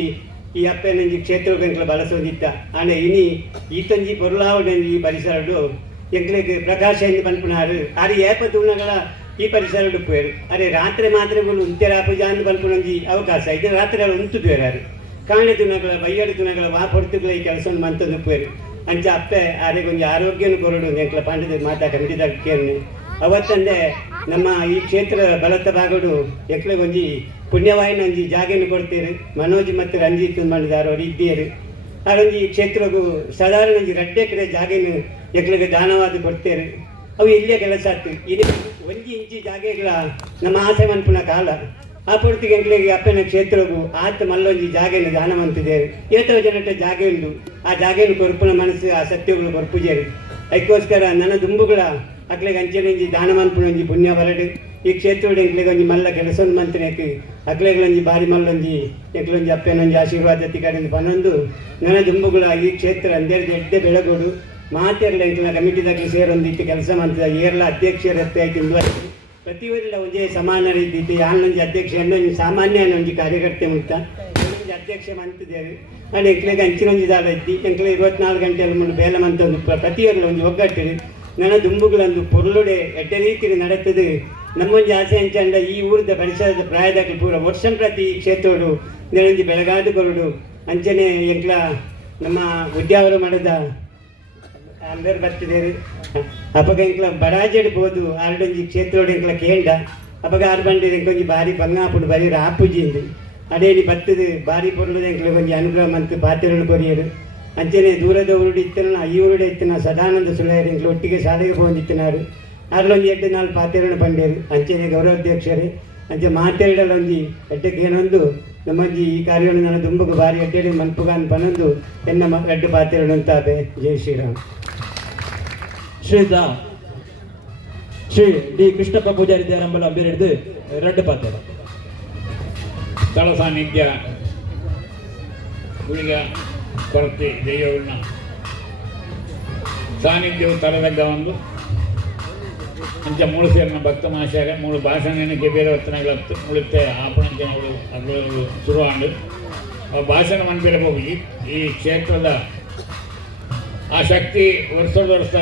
ಈ ಅಪ್ಪೆನೊಂಜಿ ಕ್ಷೇತ್ರಕ್ಕೆ ಎಂಕ್ಲ ಬಳಸೋದಿತ್ತ ಆಣೆ ಇನಿ ಈತೊಂಜಿ ಪೊರ್ಲಾವಡೊಂಜಿ ಈ ಪರಿಸರಡು ಎಂಕ್ಲೆಗೆ ಪ್ರಕಾಶ ಎಂದು ಪನ್ಪುನಾರು ಆರು ಏಪ ತೂಣಗಳ ಈ ಪರಿಸರಡು ಪೋಯರು ಅರೆ ರಾತ್ರಿ ಮಾತ್ರ ಉಂತೆರಾಪುಜ ಅಂದು ಪನ್ಪುನೊಂಜಿ ಅವಕಾಶ ಇದು ರಾತ್ರಿ ಉಂಟು ಬೇರಾರು ಕಾಣೆ ತುಣಗಳ ಬೈಯಡು ತುಣಗಳ ವಾ ಪೊರ್ತುಗಳ ಈ ಕೆಲಸವನ್ನು ಮಂತಂದು ಪೋಯರು ಅಂಚ ಅಪ್ಪೆ ಆರೆಗೊಂದು ಆರೋಗ್ಯನು ಕೊರಡು ಎಂಕ್ಲ ಪಾಂಡದ ಮಾತಾ ಖಂಡಿತ ಕೇಳಿ ಅವತ್ತಂದೆ ನಮ್ಮ ಈ ಕ್ಷೇತ್ರ ಬಲತ್ತ ಬಾಗಡು ಎಂಕ್ಲೆಗೊಂಜಿ ಪುಣ್ಯವಾಯಿನ ಒಂಜಿ ಜಾಗೆಯನ್ನು ಕೊಡ್ತೀರು ಮನೋಜ್ ಮತ್ತು ರಂಜಿತ್ ಮಾಡಿದಾರು ಅವ್ರು ಇದ್ದೀರು ಅದೊಂದು ಈ ಕ್ಷೇತ್ರಗೂ ಸಾಧಾರಣ ಒಂಜಿ 2 ಎಕರೆ ಜಾಗೆಯನ್ನು ಎಂಕ್ಲೆಗೆ ದಾನವಾದ ಕೊಡ್ತೇರು ಅವು ಇಲ್ಲೇ ಕೆಲಸ ಆಗ್ತು ಇದು 1 ಇಂಚಿ ಜಾಗೆಗಳ ನಮ್ಮ ಆಸೆ ಮನ್ಪುನ ಕಾಲ ಆ ಪೊರ್ತಿಗೆ ಎಂಕ್ಲೆಗೆ ಅಪ್ಪನ ಕ್ಷೇತ್ರಗೂ ಆತ ಮಲ್ಲೊಂಜಿ ಜಾಗೆಯನ್ನು ದಾನ ಮಂತಿದ್ದೇರು ಏತವ ಜನಟ ಜಾಗೆ ಉಂಟು ಆ ಜಾಗೆಯನ್ನು ಕೊರ್ಪುನ ಮನಸ್ಸು ಆ ಸತ್ಯಗಳು ಕೊರ್ಪುಜೇರು ಅದಕ್ಕೋಸ್ಕರ ನನ್ನ ದುಂಬುಗಳ ಅಕ್ಲೆಗೆ ಅಂಚೆನೊಂಜಿ ದಾನ ಮನ್ಪುನೊಂಜಿ ಪುಣ್ಯ ಬರಡು ಈ ಕ್ಷೇತ್ರಡು ಎಂಕ್ಲೆಗೆ ಒಂಜಿ ಮಲ್ಲ ಕೆಲಸವನ್ನು ಮಂತ್ರಿನಕ್ಕೆ ಅಕ್ಲೆಗಳೊಂಜಿ ಬಾರಿ ಮಲ್ಲೊಂಜಿ ಎಂಕ್ಲೊಂಜಿ ಅಪ್ಪನೊಂಜಿ ಆಶೀರ್ವಾದ ತಿಕಡೆಂದು ಪನ್ನೊಂದು ನನ್ನ ದುಂಬುಗಳ ಈ ಕ್ಷೇತ್ರ ಅಂದೇರ್ದು ಎಡ್ಡೆ ಬೆಳಗೋಡು ಮಾತೆರ್ಲ ಎಂಕ್ಲ ಕಮಿಟಿದಾಗಿ ಸೇರೊಂದಿತ್ತು ಕೆಲಸ ಮಾಡ್ತಿದ್ದ ಏರ್ಲ ಅಧ್ಯಕ್ಷರು ಆಯ್ತು ಪ್ರತಿ ಊರಿಲ್ಲ ಒಂದೇ ಸಮಾನ ರೀತಿ ಯಾನೊಂಜಿ ಅಧ್ಯಕ್ಷ ಒಂಜಿ ಸಾಮಾನ್ಯ ಒಂಜಿ ಕಾರ್ಯಕರ್ತೆ ಮುಕ್ತ ಒಂಜಿ ಅಧ್ಯಕ್ಷ ಮಂತಿದ್ದೇವೆ ಅಲ್ಲಿ ಎಂಕ್ಲೆಗೆ ಅಂಚಿನೊಂಜಿ ದಾದ ಇದ್ದಿ ಎಂಕ್ಲೆ 24 ಗಂಟೆಯಲ್ಲಿ ಮುಂದೆ ಬೇಲ ಮಂತೊಂದು ಪ್ರತಿ ಊರಿಲ್ಲ ಒಂಜಿ ಒಗ್ಗಟ್ಟಿರು ನನ್ನ ದುಂಬುಗಳಂದು ಪೊರ್ಲುಡೆ ಎಡ್ಡೆ ರೀತಿ ನಡೆತದೆ ನಮ್ಮೊಂಜಿ ಆಸೆ ಅಂಚಂಡ ಈ ಊರದ ಪರಿಸರದ ಪ್ರಾಯದಾಗಲಿ ಪೂರ ವರ್ಷಂ ಪ್ರತಿ ಈ ಕ್ಷೇತ್ರಡು ನೆಲೊಂಜಿ ಬೆಳಗಾದು ಕೊರಡು ಅಂಚನೆ ಎಂಕ್ಲ ನಮ್ಮ ಉದ್ಯಾವರ ಮಾಡಿದ ಅಂಬೇರು ಬರ್ತಿದ್ದೇರು ಅಪಗ ಎಂಕ್ಲ ಬಡಾಜೆಡ್ಬೋದು ಆರ್ಡೊಂಜಿ ಕ್ಷೇತ್ರಡು ಎಂಕ್ಲ ಕೇಂಡ ಅಪಗ ಆರು ಬಂಡಿ ಎಂಕೊಂಜಿ ಬಾರಿ ಬಂಗಾಪುಡು ಬರೀ ಆಪುಜಿಂದು ಅಡೇಲಿ ಬತ್ತದು ಬಾರಿ ಪೊರ್ಲದ ಎಂಕ್ಲ ಒಂಜಿ ಅನುಗ್ರಹ ಮಂತ್ ಪಾತ್ರೆಯನ್ನು ಕೊರಿಯರು ಅಂಚನೆ ದೂರದ ಊರುಡು ಇತ್ತನ ಈ ಊರುಡೆ ಇತ್ತಿನ ಸದಾನಂದ ಸುಳೆಯರು ಎಂಕ್ಲ ಒಟ್ಟಿಗೆ ಶಾಲೆಗೆ ಬಂದಿತ್ತಿನಾರು ಅರ್ಲೊಂಜಿ 8-4 ಪಾತ್ರೆಯನ್ನು ಪಂಡೇರು ಅಂಚನೆ ಗೌರವಾಧ್ಯಕ್ಷರೇ ಅಂಚೆ ಮಾತೆರಡಲೊಂಜಿ ಎಡ್ಡಕ್ಕೆ ಏನೊಂದು ನಮ್ಮಂಜಿ ಈ ಕಾರ್ಯವನ್ನು ನನ್ನ ದುಂಬಗೆ ಬಾರಿ ಎಡ್ಡೆ ಮನ್ಪುಗಾನ್ ಪನೊಂದು ಎನ್ನ 2 ಪಾತ್ರೆಗಳು ಅಂತಾಪೆ. ಜೈ ಶ್ರೀರಾಮ್. ಶ್ರೀಯುತ ಶ್ರೀ ಡಿ ಕೃಷ್ಣಪ್ಪ ಪೂಜಾರಿ ದೇವರಂಬಲ ಅಂಬೇರೆಡ್ದು 2 ಪಾತ್ರ ಸ್ಥಳ ಸಾನ್ನಿಧ್ಯ ಗುಳಿಗ ಕೊರತೆ ದೈವನ ಸಾನ್ನಿಧ್ಯವು ತರದಗ್ಗ ಒಂದು ಅಂಚ ಮೂಳು ಸೇರಿನ ಭಕ್ತ ಮಾಸಾಗ ಮೂಳು ಭಾಷಣಕ್ಕೆ ಬೇರೆ ವರ್ತನೆಗಳತ್ತು ಮುಳುತ್ತೆ ಆಪಣಂಚನಗಳು ಅಗಳು ಶುರುವಾಂಡು ಭಾಷಣ ಮನ್ಬೇರೆ ಹೋಗಿ ಈ ಕ್ಷೇತ್ರದ ಆ ಶಕ್ತಿ ವರ್ಷ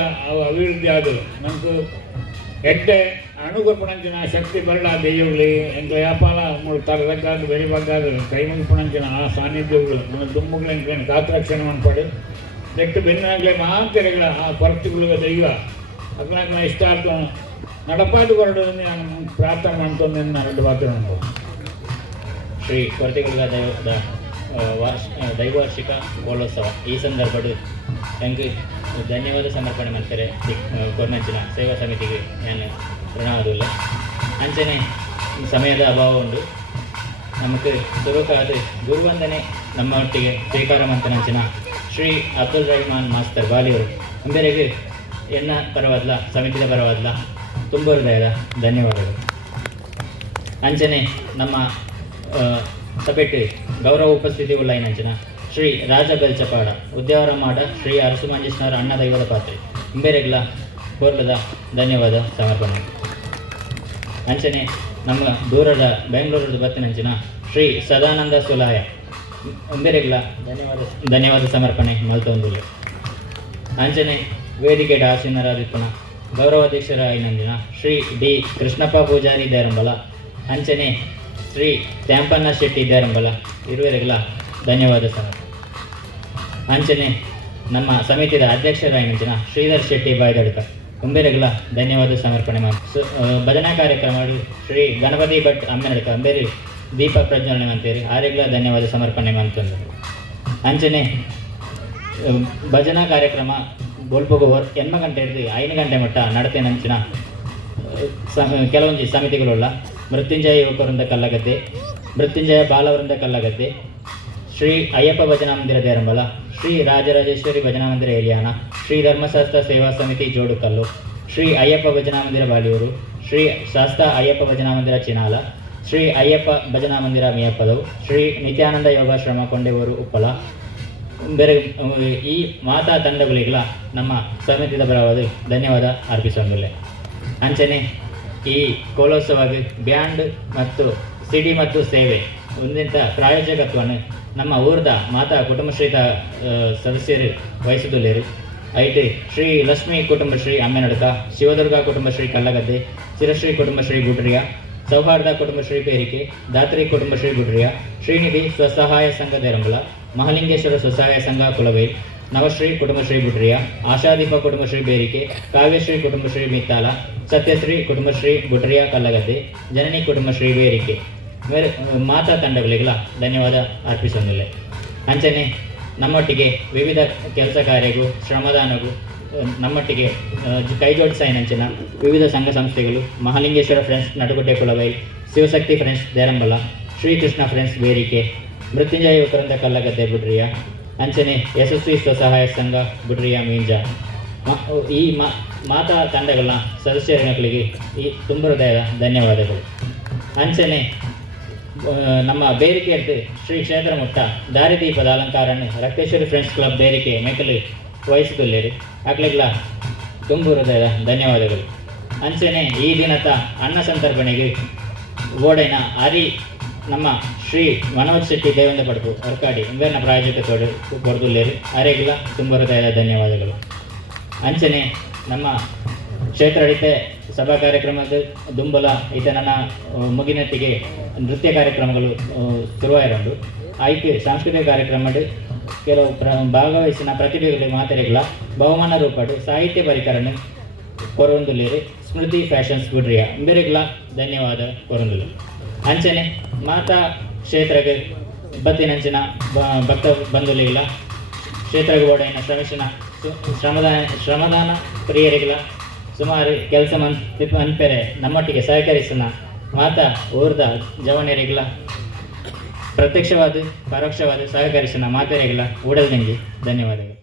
ಅಭಿವೃದ್ಧಿ ಆದವು ನಮಗೂ ಎಡ್ಡೆ ಅಣುಗೊಪ್ಪಣಂಚಿನ ಶಕ್ತಿ ಬರಲ ದೆಯ್ಯಗಳು ಎಂಕ್ಲ ವ್ಯಾಪಾರ ಮೂರು ತರದಕ್ಕಾದ ಬೆಳಿಬಗ್ಗಾದ ಕೈ ಮುಗಿಪಣಂಚಿನ ಆ ಸಾನ್ನಿಧ್ಯಗಳು మన ದುಮ್ಮುಗಳು ಎಂಕ್ಲೇನು ಕಾತ್ರಕ್ಷಣೆ ಮಾಡ್ಪಾಡು ನೆಟ್ಟು ಬೆನ್ನಾಗಲೇ ಮಾತೆರೆಗಳ ಆ ಕೊರತೆಗಳಿಗೆ ದೈವ ಅಗ್ನಾಗ್ನ ಇಷ್ಟಾರ್ಥ ನಡಪಾటు ಕೊರಡೋದನ್ನು ನಾನು ಪ್ರಾರ್ಥನೆ ಮಾಡ್ತಂದು ನಾನು ಎರಡು ಮಾತು ಅನ್ಬೋದು. ಶ್ರೀ ಕೊರತೆಗಳ ದೈವಾರ್ಷಿಕ ಗೋಳೋತ್ಸವ ಈ ಸಂದರ್ಭದ ನಂಗೆ ಧನ್ಯವಾದ ಸಮರ್ಪಣೆ ಮಾಡ್ತಾರೆ ಕೊರ್ನಂಚಿನ ಸೇವಾ ಸಮಿತಿಗೆ ನಾನು ಋಣವಾದಿಲ್ಲ. ಅಂಚನೆ ಸಮಯದ ಅಭಾವ ಉಂಟು ನಮಗೆ ಸುರುಕಾದ ಗುರುವಂದನೆ ನಮ್ಮ ಒಟ್ಟಿಗೆ ಸ್ವೀಕಾರ ಮಂತನಂಚಿನ ಶ್ರೀ ಅಬ್ದುಲ್ ರಹಮಾನ್ ಮಾಸ್ತರ್ ಬಾಲಿಯವರು ಅಂಬೇರೆಗೆ ಎನ್ನ ಪರವಾದ್ಲ ಸಮಿತಿಯ ಪರವಾದ್ಲ ತುಂಬ ಹೃದಯದ ಧನ್ಯವಾದಗಳು. ಅಂಚನೆ ನಮ್ಮ ಸಪೇಟ್ ಗೌರವ ಉಪಸ್ಥಿತಿ ಉಳ್ಳಾಯಿನಂಚಿನ ಶ್ರೀ ರಾಜ ಬೆಲ್ಚಪಾಡ ಉದ್ಯಾವರ ಮಾಡ ಶ್ರೀ ಅರಸು ಮಂಜೇಶ್ವರ ಅಣ್ಣ ದೈವದ ಪಾತ್ರೆ ಇಂಬೇರೆಗ್ಲ ಕೋರ್ಲದ ಧನ್ಯವಾದ ಸಮರ್ಪಣೆ. ಅಂಚನೆ ನಮ್ಮ ದೂರದ ಬೆಂಗಳೂರದ ಬತ್ತಿನಂಚಿನ ಶ್ರೀ ಸದಾನಂದ ಸುಲಾಯ ಇಂಬೇರೆಗ್ಲ ಧನ್ಯವಾದ ಸಮರ್ಪಣೆ ಮಲ್ತೊಂದಿಲ್ಲ. ಅಂಚನೆ ವೇದಿಕೆಯ ಆಸೀನರಾದಿಪ್ಪನ ಗೌರವಾಧ್ಯಕ್ಷರಾಯಿನಂದಿನ ಶ್ರೀ ಡಿ ಕೃಷ್ಣಪ್ಪ ಪೂಜಾರಿ ದೇರಂಬಲ ಅಂಚನೆ ಶ್ರೀ ತ್ಯಾಂಪಣ್ಣ ಶೆಟ್ಟಿ ದೇರಂಬಲ ಇರುವರೆಗಳ ಧನ್ಯವಾದ ಸಮರ್ಪಣೆ. ಅಂಚನೆ ನಮ್ಮ ಸಮಿತಿಯ ಅಧ್ಯಕ್ಷರಾಯಿನಂಚಿನ ಶ್ರೀಧರ್ ಶೆಟ್ಟಿ ಬಾಯ್ದಡ್ಕ ಅಂಬೇರೆಗಳ ಧನ್ಯವಾದ ಸಮರ್ಪಣೆ ಮಾಡಿ ಭಜನಾ ಕಾರ್ಯಕ್ರಮಗಳು ಶ್ರೀ ಗಣಪತಿ ಭಟ್ ಅಮ್ಮೆನಡ್ಕ ಅಂಬೇರಿ ದೀಪ ಪ್ರಜ್ವಲನೆ ಅಂತೇಳಿ ಆರೆಗಳ ಧನ್ಯವಾದ ಸಮರ್ಪಣೆ ಮಾಡ್ತಂದರು. ಅಂಚನೆ ಭಜನಾ ಕಾರ್ಯಕ್ರಮ ಗೋಲ್ಪುಗ 8 ಗಂಟೆ ಹಿಡಿದು 5 ಗಂಟೆ ಮಟ್ಟ ನಡತೆನಂಚಿನ ಕೆಲವೊಂದು ಸಮಿತಿಗಳುಳ್ಳ ಮೃತ್ಯುಂಜಯ ಯುವಕವೃಂದ ಕಲ್ಲಗದ್ದೆ, ಮೃತ್ಯುಂಜಯ ಬಾಲವೃಂದ ಕಲ್ಲಗದ್ದೆ, ಶ್ರೀ ಅಯ್ಯಪ್ಪ ಭಜನಾ ಮಂದಿರ ದೇರಂಬಲ, ಶ್ರೀ ರಾಜರಾಜೇಶ್ವರಿ ಭಜನಾ ಮಂದಿರ ಎಲಿಯಾನ, ಶ್ರೀ ಧರ್ಮಶಾಸ್ತ್ರ ಸೇವಾ ಸಮಿತಿ ಜೋಡುಕಲ್ಲು, ಶ್ರೀ ಅಯ್ಯಪ್ಪ ಭಜನಾ ಮಂದಿರ ಬಾಲಿಯೂರು, ಶ್ರೀ ಶಾಸ್ತ್ರ ಅಯ್ಯಪ್ಪ ಭಜನಾ ಮಂದಿರ ಚಿನಾಲ, ಶ್ರೀ ಅಯ್ಯಪ್ಪ ಭಜನಾ ಮಂದಿರ ಮಿಯಪ್ಪದವು, ಶ್ರೀ ನಿತ್ಯಾನಂದ ಯೋಗಾಶ್ರಮ ಕೊಂಡೆಯೂರು ಉಪ್ಪಳ ಬೇರೆ ಈ ಮಾತಾ ತಂಡಗಳಿಗೆಲ್ಲ ನಮ್ಮ ಸಮಿತಿಯ ಪರವಾದ ಧನ್ಯವಾದ ಅರ್ಪಿಸೋದಿಲ್ಲ. ಅಂಚನೆ ಈ ಕೋಲೋತ್ಸವಕ್ಕೆ ಬ್ಯಾಂಡ್ ಮತ್ತು ಸಿಡಿ ಮತ್ತು ಸೇವೆ ಒಂದಿಂತ ಪ್ರಾಯೋಜಕತ್ವವನ್ನು ನಮ್ಮ ಊರದ ಮಾತಾ ಕುಟುಂಬಶ್ರೀತ ಸದಸ್ಯರು ವಹಿಸಿದುಲ್ಲೇರು. ಐಟಿ ಶ್ರೀ ಲಕ್ಷ್ಮೀ ಕುಟುಂಬಶ್ರೀ ಅಮ್ಮೆನಡ್ಕ, ಶಿವದುರ್ಗ ಕುಟುಂಬಶ್ರೀ ಕಲ್ಲಗದ್ದೆ, ಚಿರಶ್ರೀ ಕುಟುಂಬಶ್ರೀ ಗುಡ್ರಿಯ, ಸೌಹಾರ್ದ ಕುಟುಂಬಶ್ರೀ ಪೇರಿಕೆ, ದಾತ್ರಿ ಕುಟುಂಬಶ್ರೀ ಗುಡ್ರಿಯ, ಶ್ರೀನಿಧಿ ಸ್ವಸಹಾಯ ಸಂಘ ದೇರಂಬಲ, ಮಹಾಲಿಂಗೇಶ್ವರ ಸ್ವಸಹಾಯ ಸಂಘ ಕುಲವೇಲ್, ನವಶ್ರೀ ಕುಟುಂಬಶ್ರೀ ಗುಡ್ರಿಯ, ಆಶಾದೀಪ ಕುಟುಂಬಶ್ರೀ ಬೇರಿಕೆ, ಕಾವ್ಯಶ್ರೀ ಕುಟುಂಬಶ್ರೀ ಮಿತ್ತಾಲ, ಸತ್ಯಶ್ರೀ ಕುಟುಂಬಶ್ರೀ ಗುಡ್ರಿಯ ಕಲ್ಲಗದ್ದೆ, ಜನನಿ ಕುಟುಂಬಶ್ರೀ ಬೇರಿಕೆ ಮಾತಾ ತಂಡಗಳಿಗೆಲ್ಲ ಧನ್ಯವಾದ ಅರ್ಪಿಸೋದಿಲ್ಲ. ಅಂಚನೆ ನಮ್ಮೊಟ್ಟಿಗೆ ವಿವಿಧ ಕೆಲಸ ಕಾರ್ಯಗೂ ಶ್ರಮದಾನಗೂ ನಮ್ಮೊಟ್ಟಿಗೆ ಕೈ ಜೋಡಿಸಾಯಿನಂಚಿನ ವಿವಿಧ ಸಂಘ ಸಂಸ್ಥೆಗಳು Mahalingeshwara friends Nadugudde Kulavail, Shivashakti friends Derambala, Srikrishna friends Berike, Mrityunjaya ಯುವಕರಿಂದ ಕಲ್ಲಗದ್ದೆ ಬುಡ್ರಿಯ, ಅಂಚನೆ ಯಶಸ್ವಿ ಸ್ವಸಹಾಯ ಸಂಘ ಬುಡ್ರಿಯ ಮೀಂಜ ಈ ಮಾತಾ ತಂಡಗಳ ಸದಸ್ಯರುಗಳಿಗೆ ಈ ತುಂಬ ಹೃದಯದ ಧನ್ಯವಾದಗಳು. ಅಂಚನೆ ನಮ್ಮ ಬೇರಿಕೆ ಎಡ್ದು ಶ್ರೀ ಕ್ಷೇತ್ರ ಮುಟ್ಟ ದಾರಿದೀಪದ ಅಲಂಕಾರನ್ನು ರಕ್ತೇಶ್ವರಿ ಫ್ರೆಂಡ್ಸ್ ಕ್ಲಬ್ ಬೇರಿಕೆ ಮೆಕ್ಕಲು ವಹಿಸಿಕೊಳ್ಳಿರಿ ಆಗ್ಲಿಲ್ಲ ತುಂಬ ಹೃದಯದ ಧನ್ಯವಾದಗಳು. ಅಂಚನೆ ಈ ದಿನದ ಅನ್ನ ಸಂತರ್ಪಣೆಗೆ ಓಡೈನ ಆರಿ ನಮ್ಮ ಶ್ರೀ ಮನೋಜ್ ಶೆಟ್ಟಿ ದೇವೇಂದ್ರ ಪಡ್ಕು ಹೊರಕಾಡಿ ಇಂಬೇರ್ನ ಪ್ರಾಯೋಜಕತ್ವಡು ಕೊಡ್ದುಲ್ಲೇರಿ ಅರೆಗಿಲ್ಲ ತುಂಬ ಹೃದಯದ ಧನ್ಯವಾದಗಳು. ಅಂಚನೆ ನಮ್ಮ ಕ್ಷೇತ್ರ ಸಭಾ ಕಾರ್ಯಕ್ರಮದ ದುಂಬಲ ಈತ ನನ್ನ ಮುಗಿನಟ್ಟಿಗೆ ನೃತ್ಯ ಕಾರ್ಯಕ್ರಮಗಳು ಶುರುವಾಯಿರುಂಡು. ಆಯ್ಕೆ ಸಾಂಸ್ಕೃತಿಕ ಕಾರ್ಯಕ್ರಮದ ಕೆಲವು ಭಾಗವಹಿಸಿನ ಪ್ರತಿಭೆಗಳಿಗೆ ಮಾತೆರೆಗಳ ಬಹುಮಾನ ರೂಪಡು ಸಾಹಿತ್ಯ ಪರಿಕರನ್ನು ಕೊರೊಂದುಲೇರಿ ಸ್ಮೃತಿ ಫ್ಯಾಷನ್ಸ್ ಗುಡ್ರಿಯ ಬೇರೆಗಳ ಧನ್ಯವಾದ ಕೊರೊಂದುಲು. ಅಂಚನೆ ಮಾತಾ ಕ್ಷೇತ್ರಕ್ಕೆ ಬತ್ತಿನಂಚಿನ ಭಕ್ತ ಬಂಧುಲಿಗಳ ಕ್ಷೇತ್ರಕ್ಕೆ ಓಡೈನ ಶ್ರಮಿಸಿನ ಶ್ರಮದಾನ ಪ್ರಿಯರಿಗಳ ಸುಮಾರು ಕೆಲಸ ಅನ್ಪೆರೆ ನಮ್ಮೊಟ್ಟಿಗೆ ಸಹಕರಿಸಿನ ಮಾತಾ ಊರ್ದ ಜವನಿಯರಿಗಳ ಪ್ರತ್ಯಕ್ಷವಾದ ಪರೋಕ್ಷವಾದ ಸಹಕರಿಸಿನ ಮಾತೆರೆಗಳ ಊಡಲ್ದಂಗೆ ಧನ್ಯವಾದಗಳು.